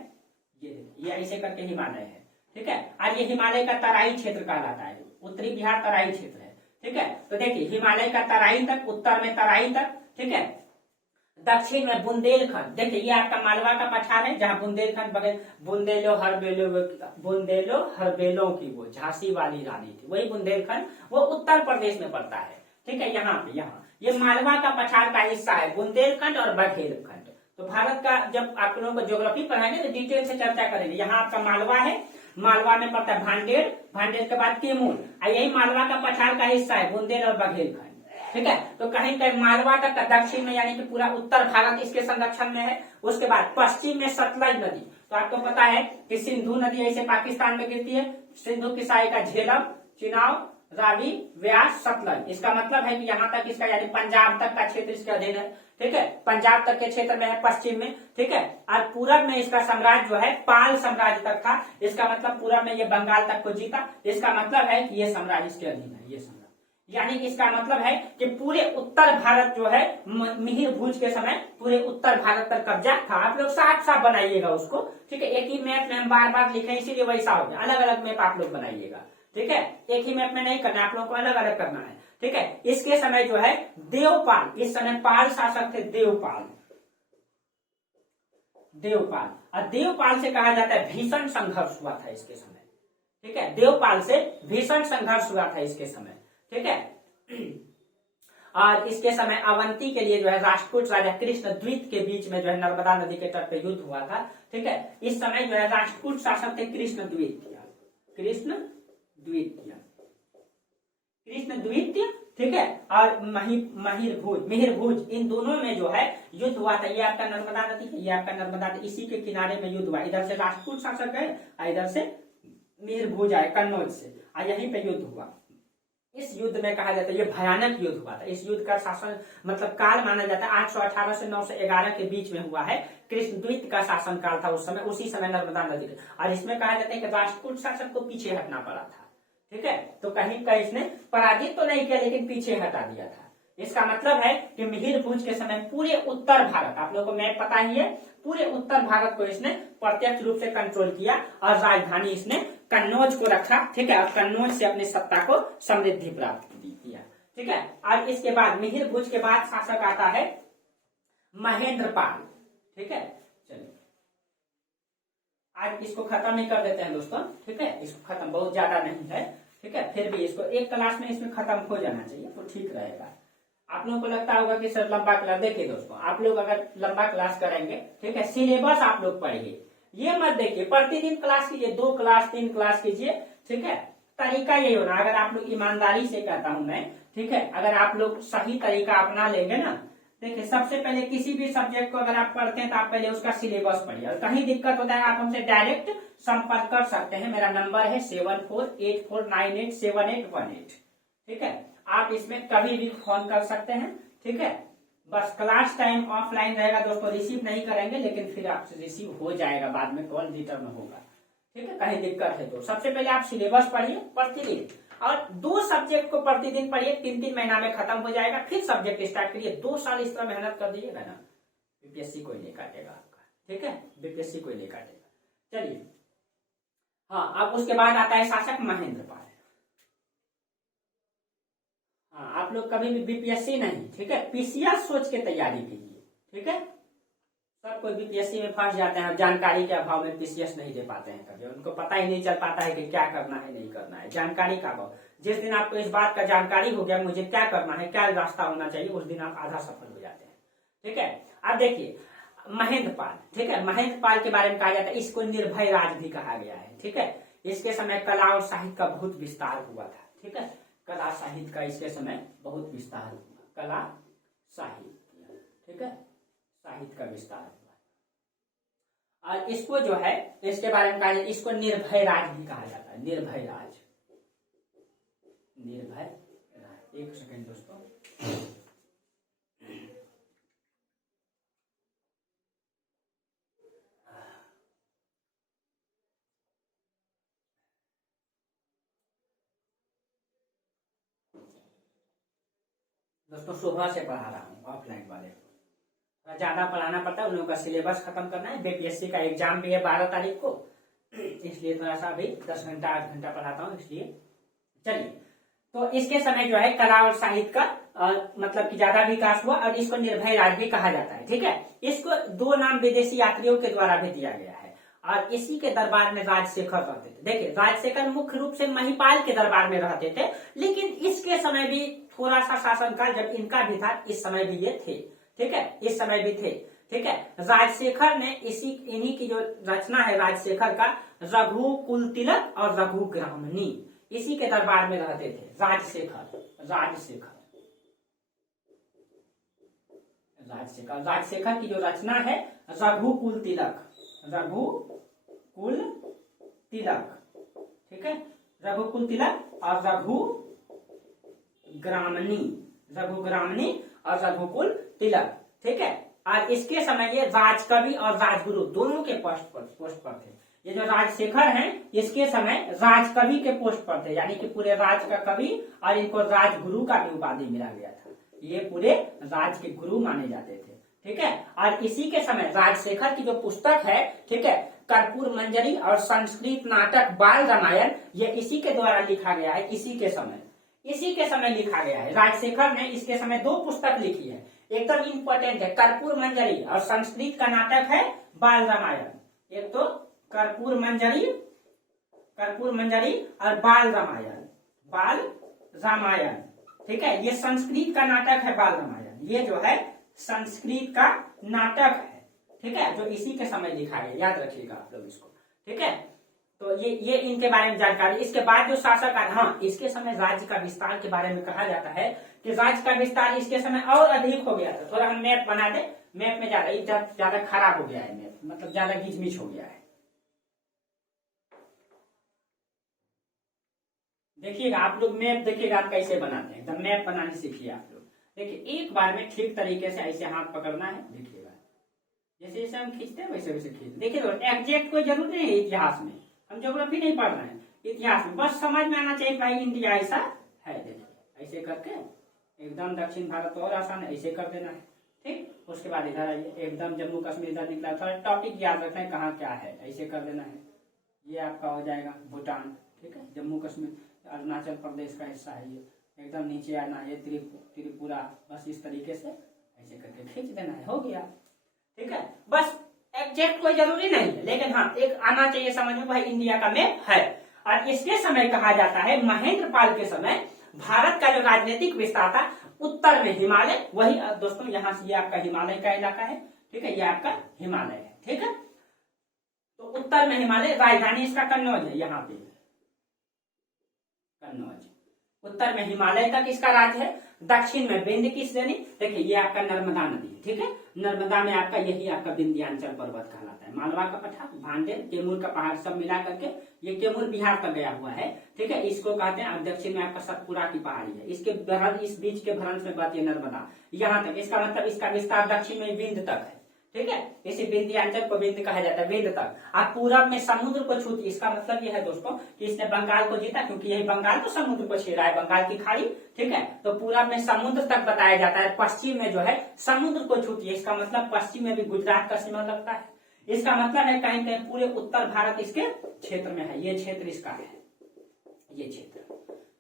ये देखिए ये ऐसे करके हिमालय है, ठीक है। और ये हिमालय का तराई क्षेत्र कहलाता है, उत्तरी बिहार तराई क्षेत्र है, ठीक है। तो देखिए हिमालय का तराई तक, उत्तर में तराई तक, ठीक है। दक्षिण में बुंदेलखंड, देखिए ये आपका मालवा का पठार है जहां बुंदेलखंड बगैर बुंदेलो हरबेलों की वो झांसी वाली रानी थी, वही बुंदेलखंड, वो उत्तर प्रदेश में पड़ता है, ठीक है। यहाँ पे ये मालवा का पठार का हिस्सा है बुंदेलखंड और बघेलखंड। तो भारत का जब आप लोगों को ज्योग्राफी पढ़ाएंगे तो डिटेल से चर्चा करेंगे। यहाँ आपका मालवा है, मालवा में पड़ता है भांडेर, भांडेर के बाद कैमूर, यही मालवा का पठार का हिस्सा है बुंदेल और बघेलखंड, ठीक है। तो कहीं कहीं मालवा तक का दक्षिण में यानी कि पूरा उत्तर भारत इसके संरक्षण में है। उसके बाद पश्चिम में सतलज नदी, तो आपको पता है कि सिंधु नदी ऐसे पाकिस्तान में गिरती है, सिंधु की सहायिका झेलम, चिनाब, रावी, व्यास, सतलज। इसका मतलब है कि यहाँ तक इसका यानी पंजाब तक का क्षेत्र इसके अधीन है, ठीक है। पंजाब तक के क्षेत्र में है पश्चिम में, ठीक है। और पूरब में इसका साम्राज्य जो है पाल साम्राज्य तक था, इसका मतलब पूरब में ये बंगाल तक को जीता, इसका मतलब है कि ये साम्राज्य इसके अधीन है, ये साम्राज्य यानी कि इसका मतलब है कि पूरे उत्तर भारत जो है मिहिर भूज के समय पूरे उत्तर भारत पर कब्जा था। आप लोग साफ साफ बनाइएगा उसको, ठीक है। एक ही मैप में हम बार बार लिखे इसीलिए वैसा हो गया। अलग अलग मैप आप लोग बनाइएगा, ठीक है। एक ही मैप में नहीं करना, आप लोग को अलग अलग करना है, ठीक है। इसके समय जो है देवपाल, इस समय पाल शासक थे देवपाल। देवपाल और देवपाल से कहा जाता है भीषण संघर्ष हुआ था इसके समय, ठीक है। देवपाल से भीषण संघर्ष हुआ था इसके समय, ठीक है। और इसके समय अवंती के लिए जो है राष्ट्रकूट राजा कृष्ण द्वित के बीच में जो है नर्मदा नदी के तट पर युद्ध हुआ था, ठीक है। इस समय जो है राष्ट्रकूट शासक थे कृष्ण द्वितीय, कृष्ण द्वितीय, कृष्ण द्वितीय, ठीक है। और मिहिर भूज इन दोनों में जो है युद्ध हुआ था। ये आपका नर्मदा नदी है, ये आपका नर्मदा नदी, इसी के किनारे में युद्ध हुआ। इधर से राष्ट्रकूट शासक है और इधर से मिहिर भूज आए कन्नौज से, और यहीं पे युद्ध हुआ। इस युद्ध में कहा जाता है ये भयानक युद्ध हुआ था। इस युद्ध का शासन मतलब काल माना जाता है 818 से 911 के बीच में हुआ है। कृष्णद्वैत का शासन काल था उस समय, उसी समय नर्मदा नदी, और इसमें कहा जाता है कि राष्ट्रकूट शासक को पीछे हटना पड़ा था, ठीक है। तो कहीं का इसने पराजित तो नहीं किया लेकिन पीछे हटा दिया था। इसका मतलब है कि मिहिर भूज के समय पूरे उत्तर भारत, आप लोगों को मैप पता ही है, पूरे उत्तर भारत को इसने प्रत्यक्ष रूप से कंट्रोल किया और राजधानी इसने कन्नौज को रखा, ठीक है। और कन्नौज से अपनी सत्ता को समृद्धि प्राप्त किया, ठीक है। और इसके बाद मिहिर भूज के बाद शासक आता है महेंद्रपाल, ठीक है। चलिए आज इसको खत्म ही कर देते हैं दोस्तों, ठीक है। इसको खत्म, बहुत ज्यादा नहीं है, ठीक है। फिर भी इसको एक क्लास में इसमें खत्म हो जाना चाहिए तो ठीक रहेगा। आप लोगों को लगता होगा कि सर लंबा क्लास, देखिए दोस्तों आप लोग अगर लंबा क्लास करेंगे, ठीक है, सिलेबस आप लोग पढ़िए, ये मत देखिए प्रतिदिन क्लास कीजिए, 2 क्लास 3 क्लास कीजिए, ठीक है। तरीका यही होना, अगर आप लोग ईमानदारी से कहता हूं मैं, ठीक है, अगर आप लोग सही तरीका अपना लेंगे ना, देखिए सबसे पहले किसी भी सब्जेक्ट को अगर आप पढ़ते हैं तो आप पहले उसका सिलेबस पढ़िए, और कहीं दिक्कत होता है आप हमसे डायरेक्ट संपर्क कर सकते हैं। मेरा नंबर है 7484987818, ठीक है। आप इसमें कभी भी फोन कर सकते हैं, ठीक है। बस क्लास टाइम ऑफलाइन रहेगा दोस्तों, रिसीव नहीं करेंगे, लेकिन फिर आपसे रिसीव हो जाएगा, बाद में कॉल रिटर्न होगा, ठीक है। कहीं दिक्कत है तो सबसे पहले आप सिलेबस पढ़िए प्रतिदिन, और 2 सब्जेक्ट को प्रतिदिन पढ़िए, 3-3 महीना में खत्म हो जाएगा। फिर सब्जेक्ट स्टार्ट करिए, 2 साल इस तरह मेहनत कर दीजिएगा ना, बीपीएससी कोई नहीं काटेगा आपका, ठीक है, बीपीएससी कोई नहीं काटेगा। चलिए हाँ, अब उसके बाद आता है शासक महेंद्रपाल। हाँ, आप लोग कभी भी बीपीएससी नहीं, ठीक है, पीसीएस सोच के तैयारी कीजिए, ठीक है। सब कोई बीपीएससी में फंस जाते हैं, जानकारी के अभाव में पीसीएस नहीं दे पाते हैं, कभी उनको पता ही नहीं चल पाता है कि क्या करना है नहीं करना है, जानकारी का अभाव। जिस दिन आपको इस बात का जानकारी हो गया मुझे क्या करना है, क्या रास्ता होना चाहिए, उस दिन आप आधा सफल हो जाते हैं, ठीक है। अब देखिए महेंद्रपाल, ठीक है, महेंद्रपाल के बारे में कहा जाता है इसको निर्भय राज भी कहा गया है, ठीक है। इसके समय कला और साहित्य का बहुत विस्तार हुआ था, ठीक है, कला साहित्य का इसके समय बहुत विस्तार हुआ, कला साहित्य, ठीक है, साहित्य का विस्तार हुआ। और इसको जो है इसके बारे में कहा जाता है इसको निर्भय राज भी कहा जाता है, निर्भय राज, निर्भय राज। एक सेकंड दोस्तों, दोस्तों सुबह से पढ़ा रहा हूँ ऑफलाइन वाले को, ज्यादा पढ़ाना पड़ता है, उन लोगों का सिलेबस खत्म करना है। बीपीएससी का एग्जाम भी है 12 तारीख को, इसलिए थोड़ा सा अभी 10 घंटा 8 घंटा पढ़ाता हूँ, इसलिए। चलिए तो इसके समय जो है कला और साहित्य का मतलब कि ज्यादा विकास हुआ, और इसको निर्भय राज भी कहा जाता है, ठीक है। इसको 2 नाम विदेशी यात्रियों के द्वारा भी दिया गया है, और इसी के दरबार में राजशेखर रहते थे। देखिए राजशेखर मुख्य रूप से महिपाल के दरबार में रहते थे, लेकिन इसके समय भी थोड़ा सा शासनकाल जब इनका भी था, इस समय भी ये थे, ठीक है, इस समय भी थे, ठीक है। राजशेखर ने इन्हीं की जो रचना है राजशेखर का, रघुकुल तिलक और रघु ग्रामनी, इसी के दरबार में रहते थे राजशेखर, राजशेखर, राजशेखर। राजशेखर की जो रचना है रघुकुल तिलक, रघुकुल तिलक, ठीक है, रघुकुल तिलक और रघु ग्रामनी, रघु ग्रामनी और रघुकुल तिलक, ठीक है। और इसके समय ये राजकवि और राजगुरु दोनों के पोस्ट पर थे। ये जो राजशेखर हैं इसके समय राजकवि के पोस्ट पर थे, यानी कि पूरे राज का कवि, और इनको राजगुरु का भी उपाधि मिला गया था। ये पूरे राज के गुरु माने जाते थे, ठीक है। और इसी के समय राजशेखर की जो पुस्तक है, ठीक है, कर्पूर मंजरी और संस्कृत नाटक बाल रामायण, ये इसी के द्वारा लिखा गया है। इसी के समय लिखा गया है। राजशेखर ने इसके समय 2 पुस्तक लिखी है, एकदम इंपॉर्टेंट है, कर्पूर मंजरी और संस्कृत का नाटक है बाल रामायण। एक तो कर्पूर मंजरी और बाल रामायण, ठीक है। ये संस्कृत का नाटक है बाल रामायण, ये जो है संस्कृत का नाटक है, ठीक है, जो इसी के समय लिखा गया, याद रखिएगा आप लोग इसको, ठीक है। तो ये इनके बारे में जानकारी। इसके बाद जो शासक आए, हाँ, इसके समय राज्य का विस्तार के बारे में कहा जाता है कि राज्य का विस्तार इसके समय और अधिक हो गया था। थोड़ा हम मैप बना दे, मैप में ज्यादा खराब हो गया है मैप, मतलब ज्यादा गिचमिच हो गया है। देखिएगा आप लोग मैप, देखिएगा आप कैसे बनाते हैं, एकदम मैप बनाने सीखिए आप लोग। देखिए एक बार में ठीक तरीके से ऐसे हाथ पकड़ना है, देखिएगा जैसे जैसे हम खींचते हैं वैसे वैसे खींचते। देखिए एग्जैक्ट कोई जरूरत नहीं है इतिहास में, हम ज्योग्राफी नहीं पढ़ रहे हैं, इतिहास में बस समझ में आना चाहिए भाई इंडिया ऐसा है। देखिए ऐसे करके एकदम दक्षिण भारत और आसान है, ऐसे कर देना है, ठीक। उसके बाद इधर आइए, एकदम जम्मू कश्मीर इधर निकला, थोड़ा टॉपिक याद रखना है कहाँ क्या है, ऐसे कर देना है। ये आपका हो जाएगा भूटान, ठीक है, जम्मू कश्मीर अरुणाचल प्रदेश का हिस्सा है ये, एकदम नीचे आना है त्रिपुरा, बस इस तरीके से ऐसे करके खींच देना है, हो गया, ठीक है। बस एग्जैक्ट कोई जरूरी नहीं है, लेकिन हाँ एक आना चाहिए समझ में भाई इंडिया का मैप है। और इसके समय कहा जाता है महेंद्र पाल के समय भारत का जो राजनीतिक विस्तार था, उत्तर में हिमालय, वही दोस्तों यहाँ से ये आपका हिमालय का इलाका है, ठीक है, ये आपका हिमालय है, ठीक है। तो उत्तर में हिमालय, राजधानी इसका कन्नौज है, यहाँ पे कन्नौज। उत्तर में हिमालय तक इसका राज्य है, दक्षिण में विंध्य की श्रेणी, देखिए ये आपका नर्मदा नदी, ठीक है, नर्मदा में आपका यही आपका विंध्याचल पर्वत कहलाता है, मालवा का पठार, भांडेर, कैमूर का पहाड़ सब मिला करके ये कैमूर बिहार तक गया हुआ है, ठीक है, इसको कहते हैं। दक्षिण में आपका सतपुरा की पहाड़ी है, इस बीच के भ्रंश में बहती है नर्मदा, यहाँ तक, इसका मतलब इसका विस्तार दक्षिण में विंध्य तक है, ठीक है। इसी विंध्याचल को विंध्य कहा जाता है, विंध्य तक। आप पूरब में समुद्र को छूती, इसका मतलब यह है दोस्तों कि इसने बंगाल को जीता, क्योंकि यही बंगाल तो समुद्र को छेड़ा है, बंगाल की खाड़ी, ठीक है। तो पूरब में समुद्र तक बताया जाता है, पश्चिम में जो है समुद्र को छूती है, इसका मतलब पश्चिम में भी गुजरात का सीमा लगता है। इसका मतलब है कहीं कहीं पूरे उत्तर भारत इसके क्षेत्र में है, ये क्षेत्र इसका है, ये क्षेत्र।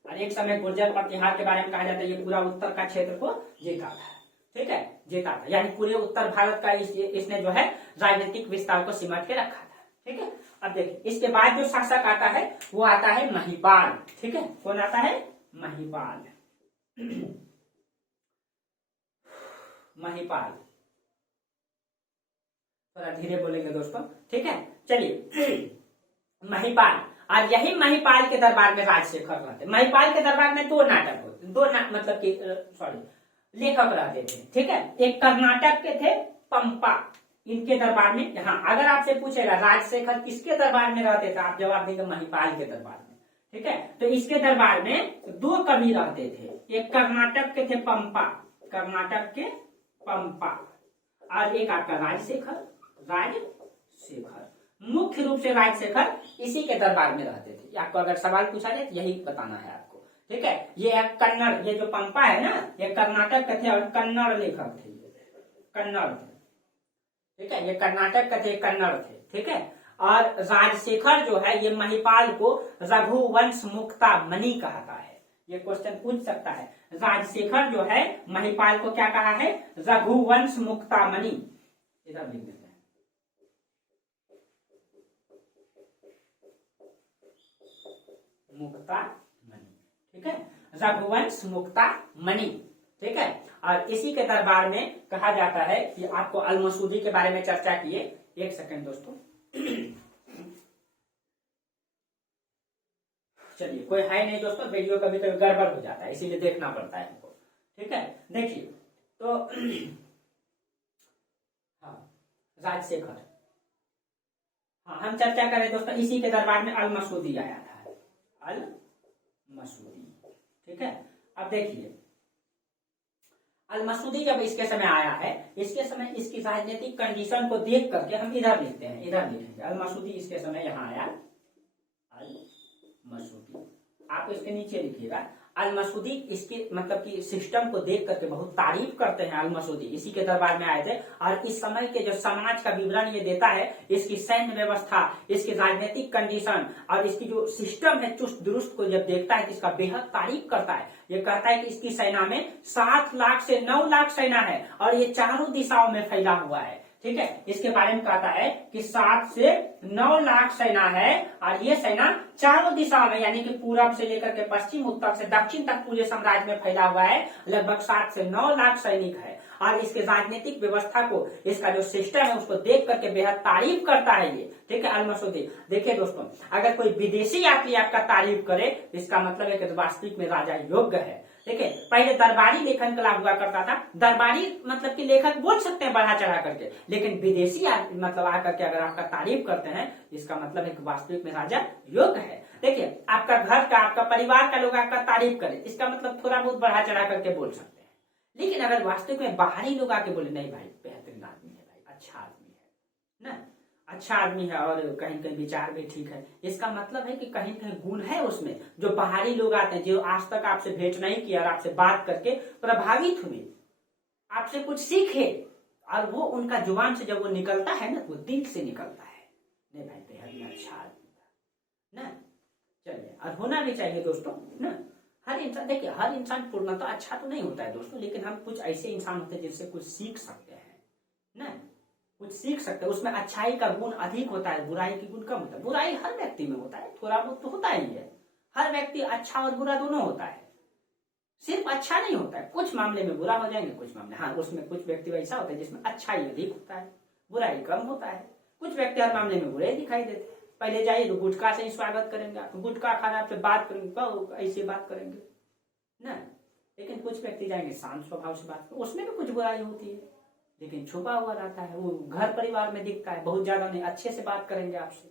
और एक समय गुर्जर प्रतिहार के बारे में कहा जाता है, ये पूरा उत्तर का क्षेत्र को जीता था, ठीक है, जीता था, यानी पूरे उत्तर भारत का इसने जो है राजनीतिक विस्तार को सिमट के रखा था, ठीक है। अब देखिए इसके बाद जो शासक आता है वो आता है महिपाल, ठीक है। कौन आता है? महिपाल। महिपाल, थोड़ा धीरे बोलेंगे दोस्तों, ठीक है। चलिए महिपाल, और यही महिपाल के दरबार में राजशेखर रहते। महिपाल के दरबार में दो नाटक होते, मतलब कि लेखक रहते थे, ठीक है। एक कर्नाटक के थे पंपा, इनके दरबार में। हाँ, अगर आपसे पूछेगा राजशेखर किसके दरबार में रहते थे, आप जवाब देंगे महिपाल के दरबार में, ठीक है। तो इसके दरबार में दो कवि रहते थे, एक कर्नाटक के थे पंपा, कर्नाटक के पंपा, और एक आपका राजशेखर। मुख्य रूप से राजशेखर इसी के दरबार में रहते थे। आपको अगर सवाल पूछा जाए तो यही बताना है आपको, ठीक है। ये कन्नड़, ये जो पंपा है ना, ये कर्नाटक के थे और कन्नड़ लेखक थे, कन्नड़ थे, ठीक है। ये कर्नाटक के थे, कन्नड़ थे, ठीक है। और राजशेखर जो है ये महिपाल को रघुवंश मुक्ता मणि कहता है। ये क्वेश्चन पूछ सकता है, राजशेखर जो है महिपाल को क्या कहा है? रघुवंश मुक्ता मणि। इधर लिख देते हैं, मुक्ता मणि, ठीक है, रघुवंश मुक्ता मणि, ठीक है। और इसी के दरबार में कहा जाता है कि आपको अल-मसूदी के बारे में चर्चा किए। एक सेकंड दोस्तों, चलिए कोई है नहीं दोस्तों, वीडियो कभी कभी गड़बड़ हो जाता है, इसीलिए देखना पड़ता है हमको, ठीक है। देखिए तो हाँ, राजशेखर, हाँ हम चर्चा करें दोस्तों, इसी के दरबार में अल-मसूदी आया था, अल-मसूदी, ठीक है। अब देखिए अल मसूदी जब इसके समय आया है, इसके समय इसकी राजनीतिक कंडीशन को देख करके हम इधर लिखते हैं, इधर लिखेंगे अल मसूदी इसके समय यहाँ आया, अल मसूदी। आप इसके नीचे लिखिएगा अल मसूदी, इसके मतलब कि सिस्टम को देख करके बहुत तारीफ करते हैं अल मसूदी, इसी के दरबार में आए थे। और इस समय के जो समाज का विवरण ये देता है, इसकी सैन्य व्यवस्था, इसकी राजनीतिक कंडीशन और इसकी जो सिस्टम है चुस्त दुरुस्त को जब देखता है तो इसका बेहद तारीफ करता है। ये कहता है कि इसकी सेना में 7 लाख से 9 लाख सेना है और ये चारों दिशाओं में फैला हुआ है। ठीक है, इसके बारे में कहता है कि 7 से 9 लाख सेना है और ये सेना चारों दिशाओं में यानी कि पूरब से लेकर के पश्चिम, उत्तर से दक्षिण तक पूरे साम्राज्य में फैला हुआ है। लगभग 7 से 9 लाख सैनिक है और इसके राजनीतिक व्यवस्था को, इसका जो सिस्टम है उसको देख करके बेहद तारीफ करता है ये। ठीक है, अल मसूदी। देखिए दोस्तों, अगर कोई विदेशी यात्री आपका तारीफ करे इसका मतलब है कि वास्तविक में राजा योग्य है। ठीक है, पहले दरबारी लेखन कला हुआ करता था, दरबारी मतलब कि लेखक बोल सकते हैं बढ़ा चढ़ा करके, लेकिन विदेशी मतलब आकर के अगर आपका तारीफ करते हैं इसका मतलब है कि वास्तविक में राजा योग्य है। देखिए, आपका घर का, आपका परिवार का लोग आपका तारीफ करे इसका मतलब थोड़ा बहुत बढ़ा चढ़ा करके बोल सकते हैं, लेकिन अगर वास्तविक में बाहरी लोग आके बोले नहीं भाई बेहतरीन आदमी है, भाई अच्छा आदमी है ना, अच्छा आदमी है और कहीं कहीं विचार भी ठीक है, इसका मतलब है कि कहीं कहीं गुण है उसमें। जो बाहरी लोग आते हैं, जो आज तक आपसे भेंट नहीं किया और आपसे बात करके प्रभावित हुए, आपसे कुछ सीखे और वो उनका जुबान से जब वो निकलता है ना वो दिल से निकलता है, नहीं भाई बेहद अच्छा आदमी है ना। चलिए, और होना भी चाहिए दोस्तों ना। हर इंसान, देखिए हर इंसान पूर्णतः अच्छा तो नहीं होता है दोस्तों, लेकिन हम कुछ ऐसे इंसान होते हैं जिससे कुछ सीख सकते हैं ना, कुछ सीख सकते हैं। उसमें अच्छाई का गुण अधिक होता है, बुराई की गुण कम होता है। बुराई हर व्यक्ति में होता है, थोड़ा बहुत तो होता ही है। हर व्यक्ति अच्छा और बुरा दोनों होता है, सिर्फ अच्छा नहीं होता है। कुछ मामले में बुरा हो जाएंगे, कुछ मामले, हाँ उसमें कुछ व्यक्ति वैसा होता है जिसमें अच्छाई अधिक होता है, बुराई कम होता है। कुछ व्यक्ति हर मामले में बुरे दिखाई देते हैं। पहले जाइए तो गुटखा से ही स्वागत करेंगे, आप गुटखा खाना आपसे बात करेंगे, ऐसे बात करेंगे ना। लेकिन कुछ व्यक्ति जाएंगे शांत स्वभाव से बात करेंगे, उसमें भी कुछ बुराई होती है लेकिन छुपा हुआ रहता है, वो घर परिवार में दिखता है, बहुत ज्यादा नहीं, अच्छे से बात करेंगे आपसे।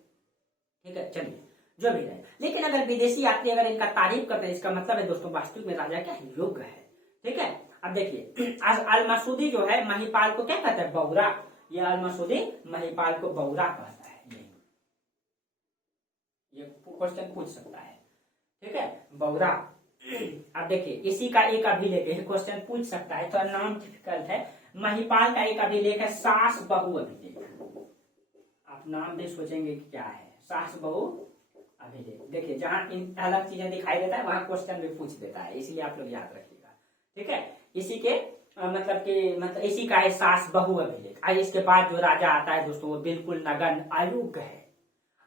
ठीक है, चलिए जो भी रहे। लेकिन अगर विदेशी यात्री अगर इनका तारीफ करते हैं इसका मतलब है दोस्तों वास्तविक में राजा क्या योग्य है। ठीक है, अब देखिए अल मसूदी जो है महिपाल को क्या कहता है, बौरा। ये अल मसूदी महिपाल को बौरा कहता है, ये क्वेश्चन पूछ सकता है। ठीक है, बौरा। अब देखिए इसी का एक अभिलेख है, क्वेश्चन पूछ सकता है, तो नाम डिफिकल्ट है। महिपाल का एक अभिलेख है सास बहु अभिलेख। आप नाम भी सोचेंगे कि क्या है, सास बहु अभिलेख। देखिए जहां इन अलग चीजें दिखाई देता है वहां क्वेश्चन भी पूछ देता है, इसलिए आप लोग याद रखिएगा। ठीक है, इसी के मतलब इसी का है सास बहु अभिलेख। और इसके बाद जो राजा आता है दोस्तों वो बिल्कुल नगण्य अयोग्य है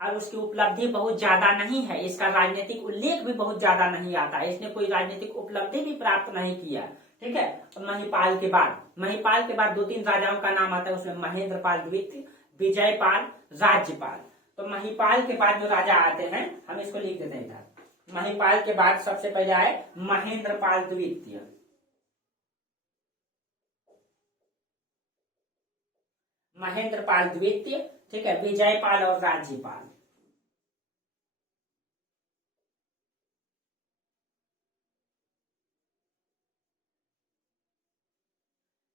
और उसकी उपलब्धि बहुत ज्यादा नहीं है, इसका राजनीतिक उल्लेख भी बहुत ज्यादा नहीं आता है, इसने कोई राजनीतिक उपलब्धि भी प्राप्त नहीं किया। ठीक है, महिपाल के बाद 2-3 राजाओं का नाम आता है, उसमें महेंद्रपाल द्वितीय, विजयपाल, राज्यपाल। तो महिपाल के बाद जो राजा आते हैं हम इसको लिख देते हैं इधर। महिपाल के बाद सबसे पहले आए महेंद्रपाल द्वितीय, महेंद्रपाल द्वितीय। ठीक है, विजयपाल और राज्यपाल।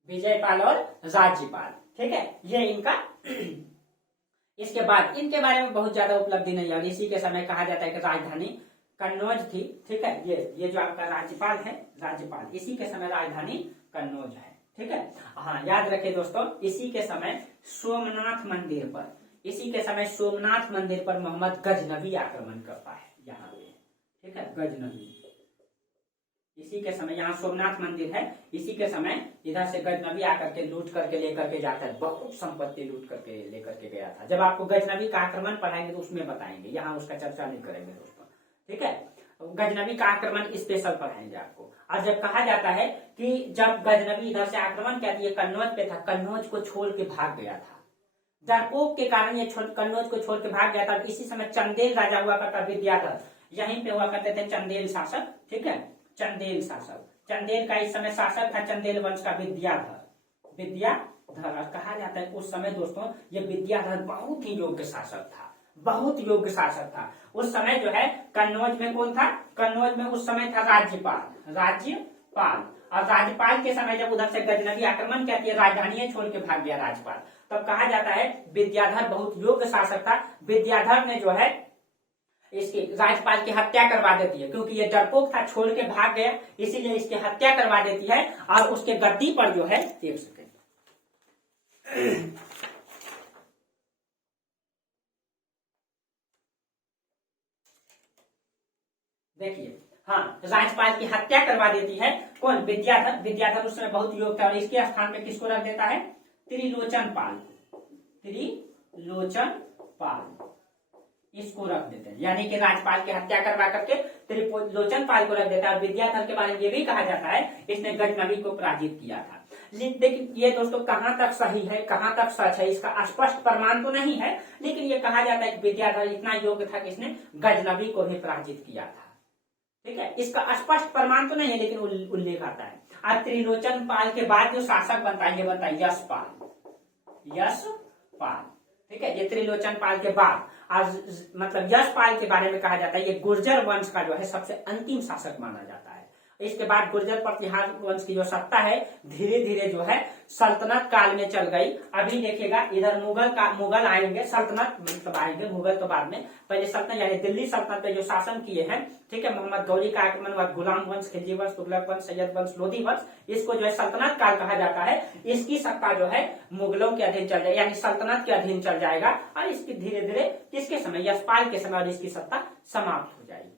विजयपाल और राज्यपाल। ठीक है, ये इनका इसके बाद इनके बारे में बहुत ज्यादा उपलब्धि नहीं है और इसी के समय कहा जाता है कि राजधानी कन्नौज थी। ठीक है, ये जो आपका राज्यपाल है, राज्यपाल, इसी के समय राजधानी कन्नौज है। ठीक है, हाँ याद रखिए दोस्तों, इसी के समय सोमनाथ मंदिर पर मोहम्मद गजनबी आक्रमण करता है यहाँ पे। ठीक है, गजनबी इसी के समय, यहाँ सोमनाथ मंदिर है, इसी के समय इधर से गजनबी आकर के लूट करके लेकर के जाता है, बहुत संपत्ति लूट करके लेकर के गया था। जब आपको गजनबी का आक्रमण पढ़ाएंगे तो उसमें बताएंगे, यहाँ उसका चर्चा नहीं करेंगे दोस्तों। ठीक है, गजनबी का आक्रमण स्पेशल पढ़ाएंगे आपको। और जब कहा जाता है कि जब गजनबी इधर से आक्रमण किया ये कन्नौज पे था, कन्नौज को छोड़ के भाग गया था, डरपोक के कारण ये कन्नौज को छोड़ के भाग गया था। इसी समय चंदेल राजा हुआ करता, विद्याधर, यहीं पे हुआ करते थे चंदेल शासक। ठीक है, चंदेल शासक, चंदेल का इस समय शासक था चंदेल वंश का विद्याधर। कहा जाता है उस समय दोस्तों ये विद्याधर बहुत ही योग्य शासक था, बहुत योग्य शासक था। उस समय जो है कन्नौज में कौन था, कन्नौज में उस समय था राज्यपाल और राज्यपाल के समय जब उधर से गजनवी आक्रमण किया कि राजधानी छोड़ के भाग गया राज्यपाल, तब कहा जाता है विद्याधर बहुत योग्य शासक था। विद्याधर ने जो है इसकी राज्यपाल की हत्या करवा देती है, क्योंकि ये डरपोक था, छोड़ के भाग गया, इसीलिए इसकी हत्या करवा देती है और उसके गद्दी पर जो है एक सेकेंड देखिए, हाँ, राज्यपाल की हत्या करवा देती है कौन? विद्याधर। विद्याधर उस समय बहुत योग्य था और इसके स्थान में किसको रख देता है? त्रिलोचन पाल। त्रिलोचन पाल इसको रख देते हैं, यानी कि राज्यपाल की हत्या करवा करके त्रिलोचन पाल को रख देता है। विद्याधर के बारे में ये भी कहा जाता है इसने गजनवी को पराजित किया था। लेकिन ये दोस्तों कहां तक सही है, कहां तक सच है, इसका स्पष्ट प्रमाण तो नहीं है, लेकिन ये कहा जाता है कि विद्याधर इतना योग्य था कि इसने गजनवी को भी पराजित किया था। ठीक है, इसका स्पष्ट प्रमाण तो नहीं है, लेकिन उल्लेख आता है। और त्रिलोचन पाल के बाद जो शासक बनता है, ये बनता है यशपाल। यशपाल, ठीक है, ये त्रिलोचन पाल के बाद। आज मतलब यशपाल के बारे में कहा जाता है ये गुर्जर वंश का जो है सबसे अंतिम शासक माना जाता है। इसके बाद गुर्जर प्रतिहार वंश की जो सत्ता है धीरे धीरे जो है सल्तनत काल में चल गई। अभी देखिएगा इधर मुगल आएंगे, सल्तनत मतलब आएंगे, मुगल तो बाद में, पहले सल्तनत यानी दिल्ली सल्तनत पे जो शासन किए हैं, ठीक है, मोहम्मद गौरी का आक्रमण हुआ, गुलाम वंश, खिलजी वंश, तुगलक वंश, सैयद वंश, लोधी वंश, इसको जो है सल्तनत काल कहा जाता है। इसकी सत्ता जो है मुगलों के अधीन चल जाएगी, यानी सल्तनत के अधीन चल जाएगा और इसकी धीरे धीरे किसके समय? यशपाल के समय, और इसकी सत्ता समाप्त हो जाएगी।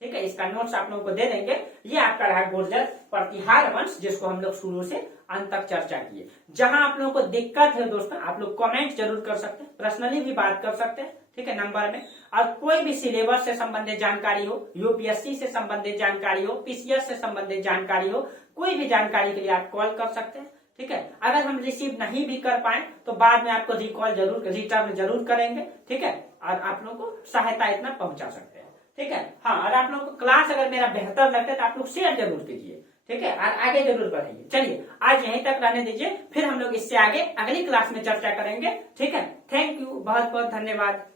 ठीक है, इसका नोट्स आप लोगों को दे देंगे। ये आपका रहा गुर्जर प्रतिहार वंश, जिसको हम लोग शुरू से अंत तक चर्चा किए। जहां आप लोगों को दिक्कत है दोस्तों, आप लोग कमेंट जरूर कर सकते हैं, पर्सनली भी बात कर सकते हैं, ठीक है, नंबर में। और कोई भी सिलेबस से संबंधित जानकारी हो, यूपीएससी से संबंधित जानकारी हो, पीसीएस से संबंधित जानकारी हो, कोई भी जानकारी के लिए आप कॉल कर सकते हैं। ठीक है, अगर हम रिसीव नहीं भी कर पाए तो बाद में आपको रिकॉल जरूर, रिटर्न जरूर करेंगे। ठीक है, और आप लोगों को सहायता इतना पहुंचा सकते हैं। ठीक है, हाँ, और आप लोगों को क्लास अगर मेरा बेहतर लगता है तो आप लोग शेयर जरूर कीजिए। ठीक है, और आगे जरूर बढ़ाइए। चलिए आज यहीं तक रहने दीजिए, फिर हम लोग इससे आगे अगली क्लास में चर्चा करेंगे। ठीक है, थैंक यू, बहुत बहुत धन्यवाद।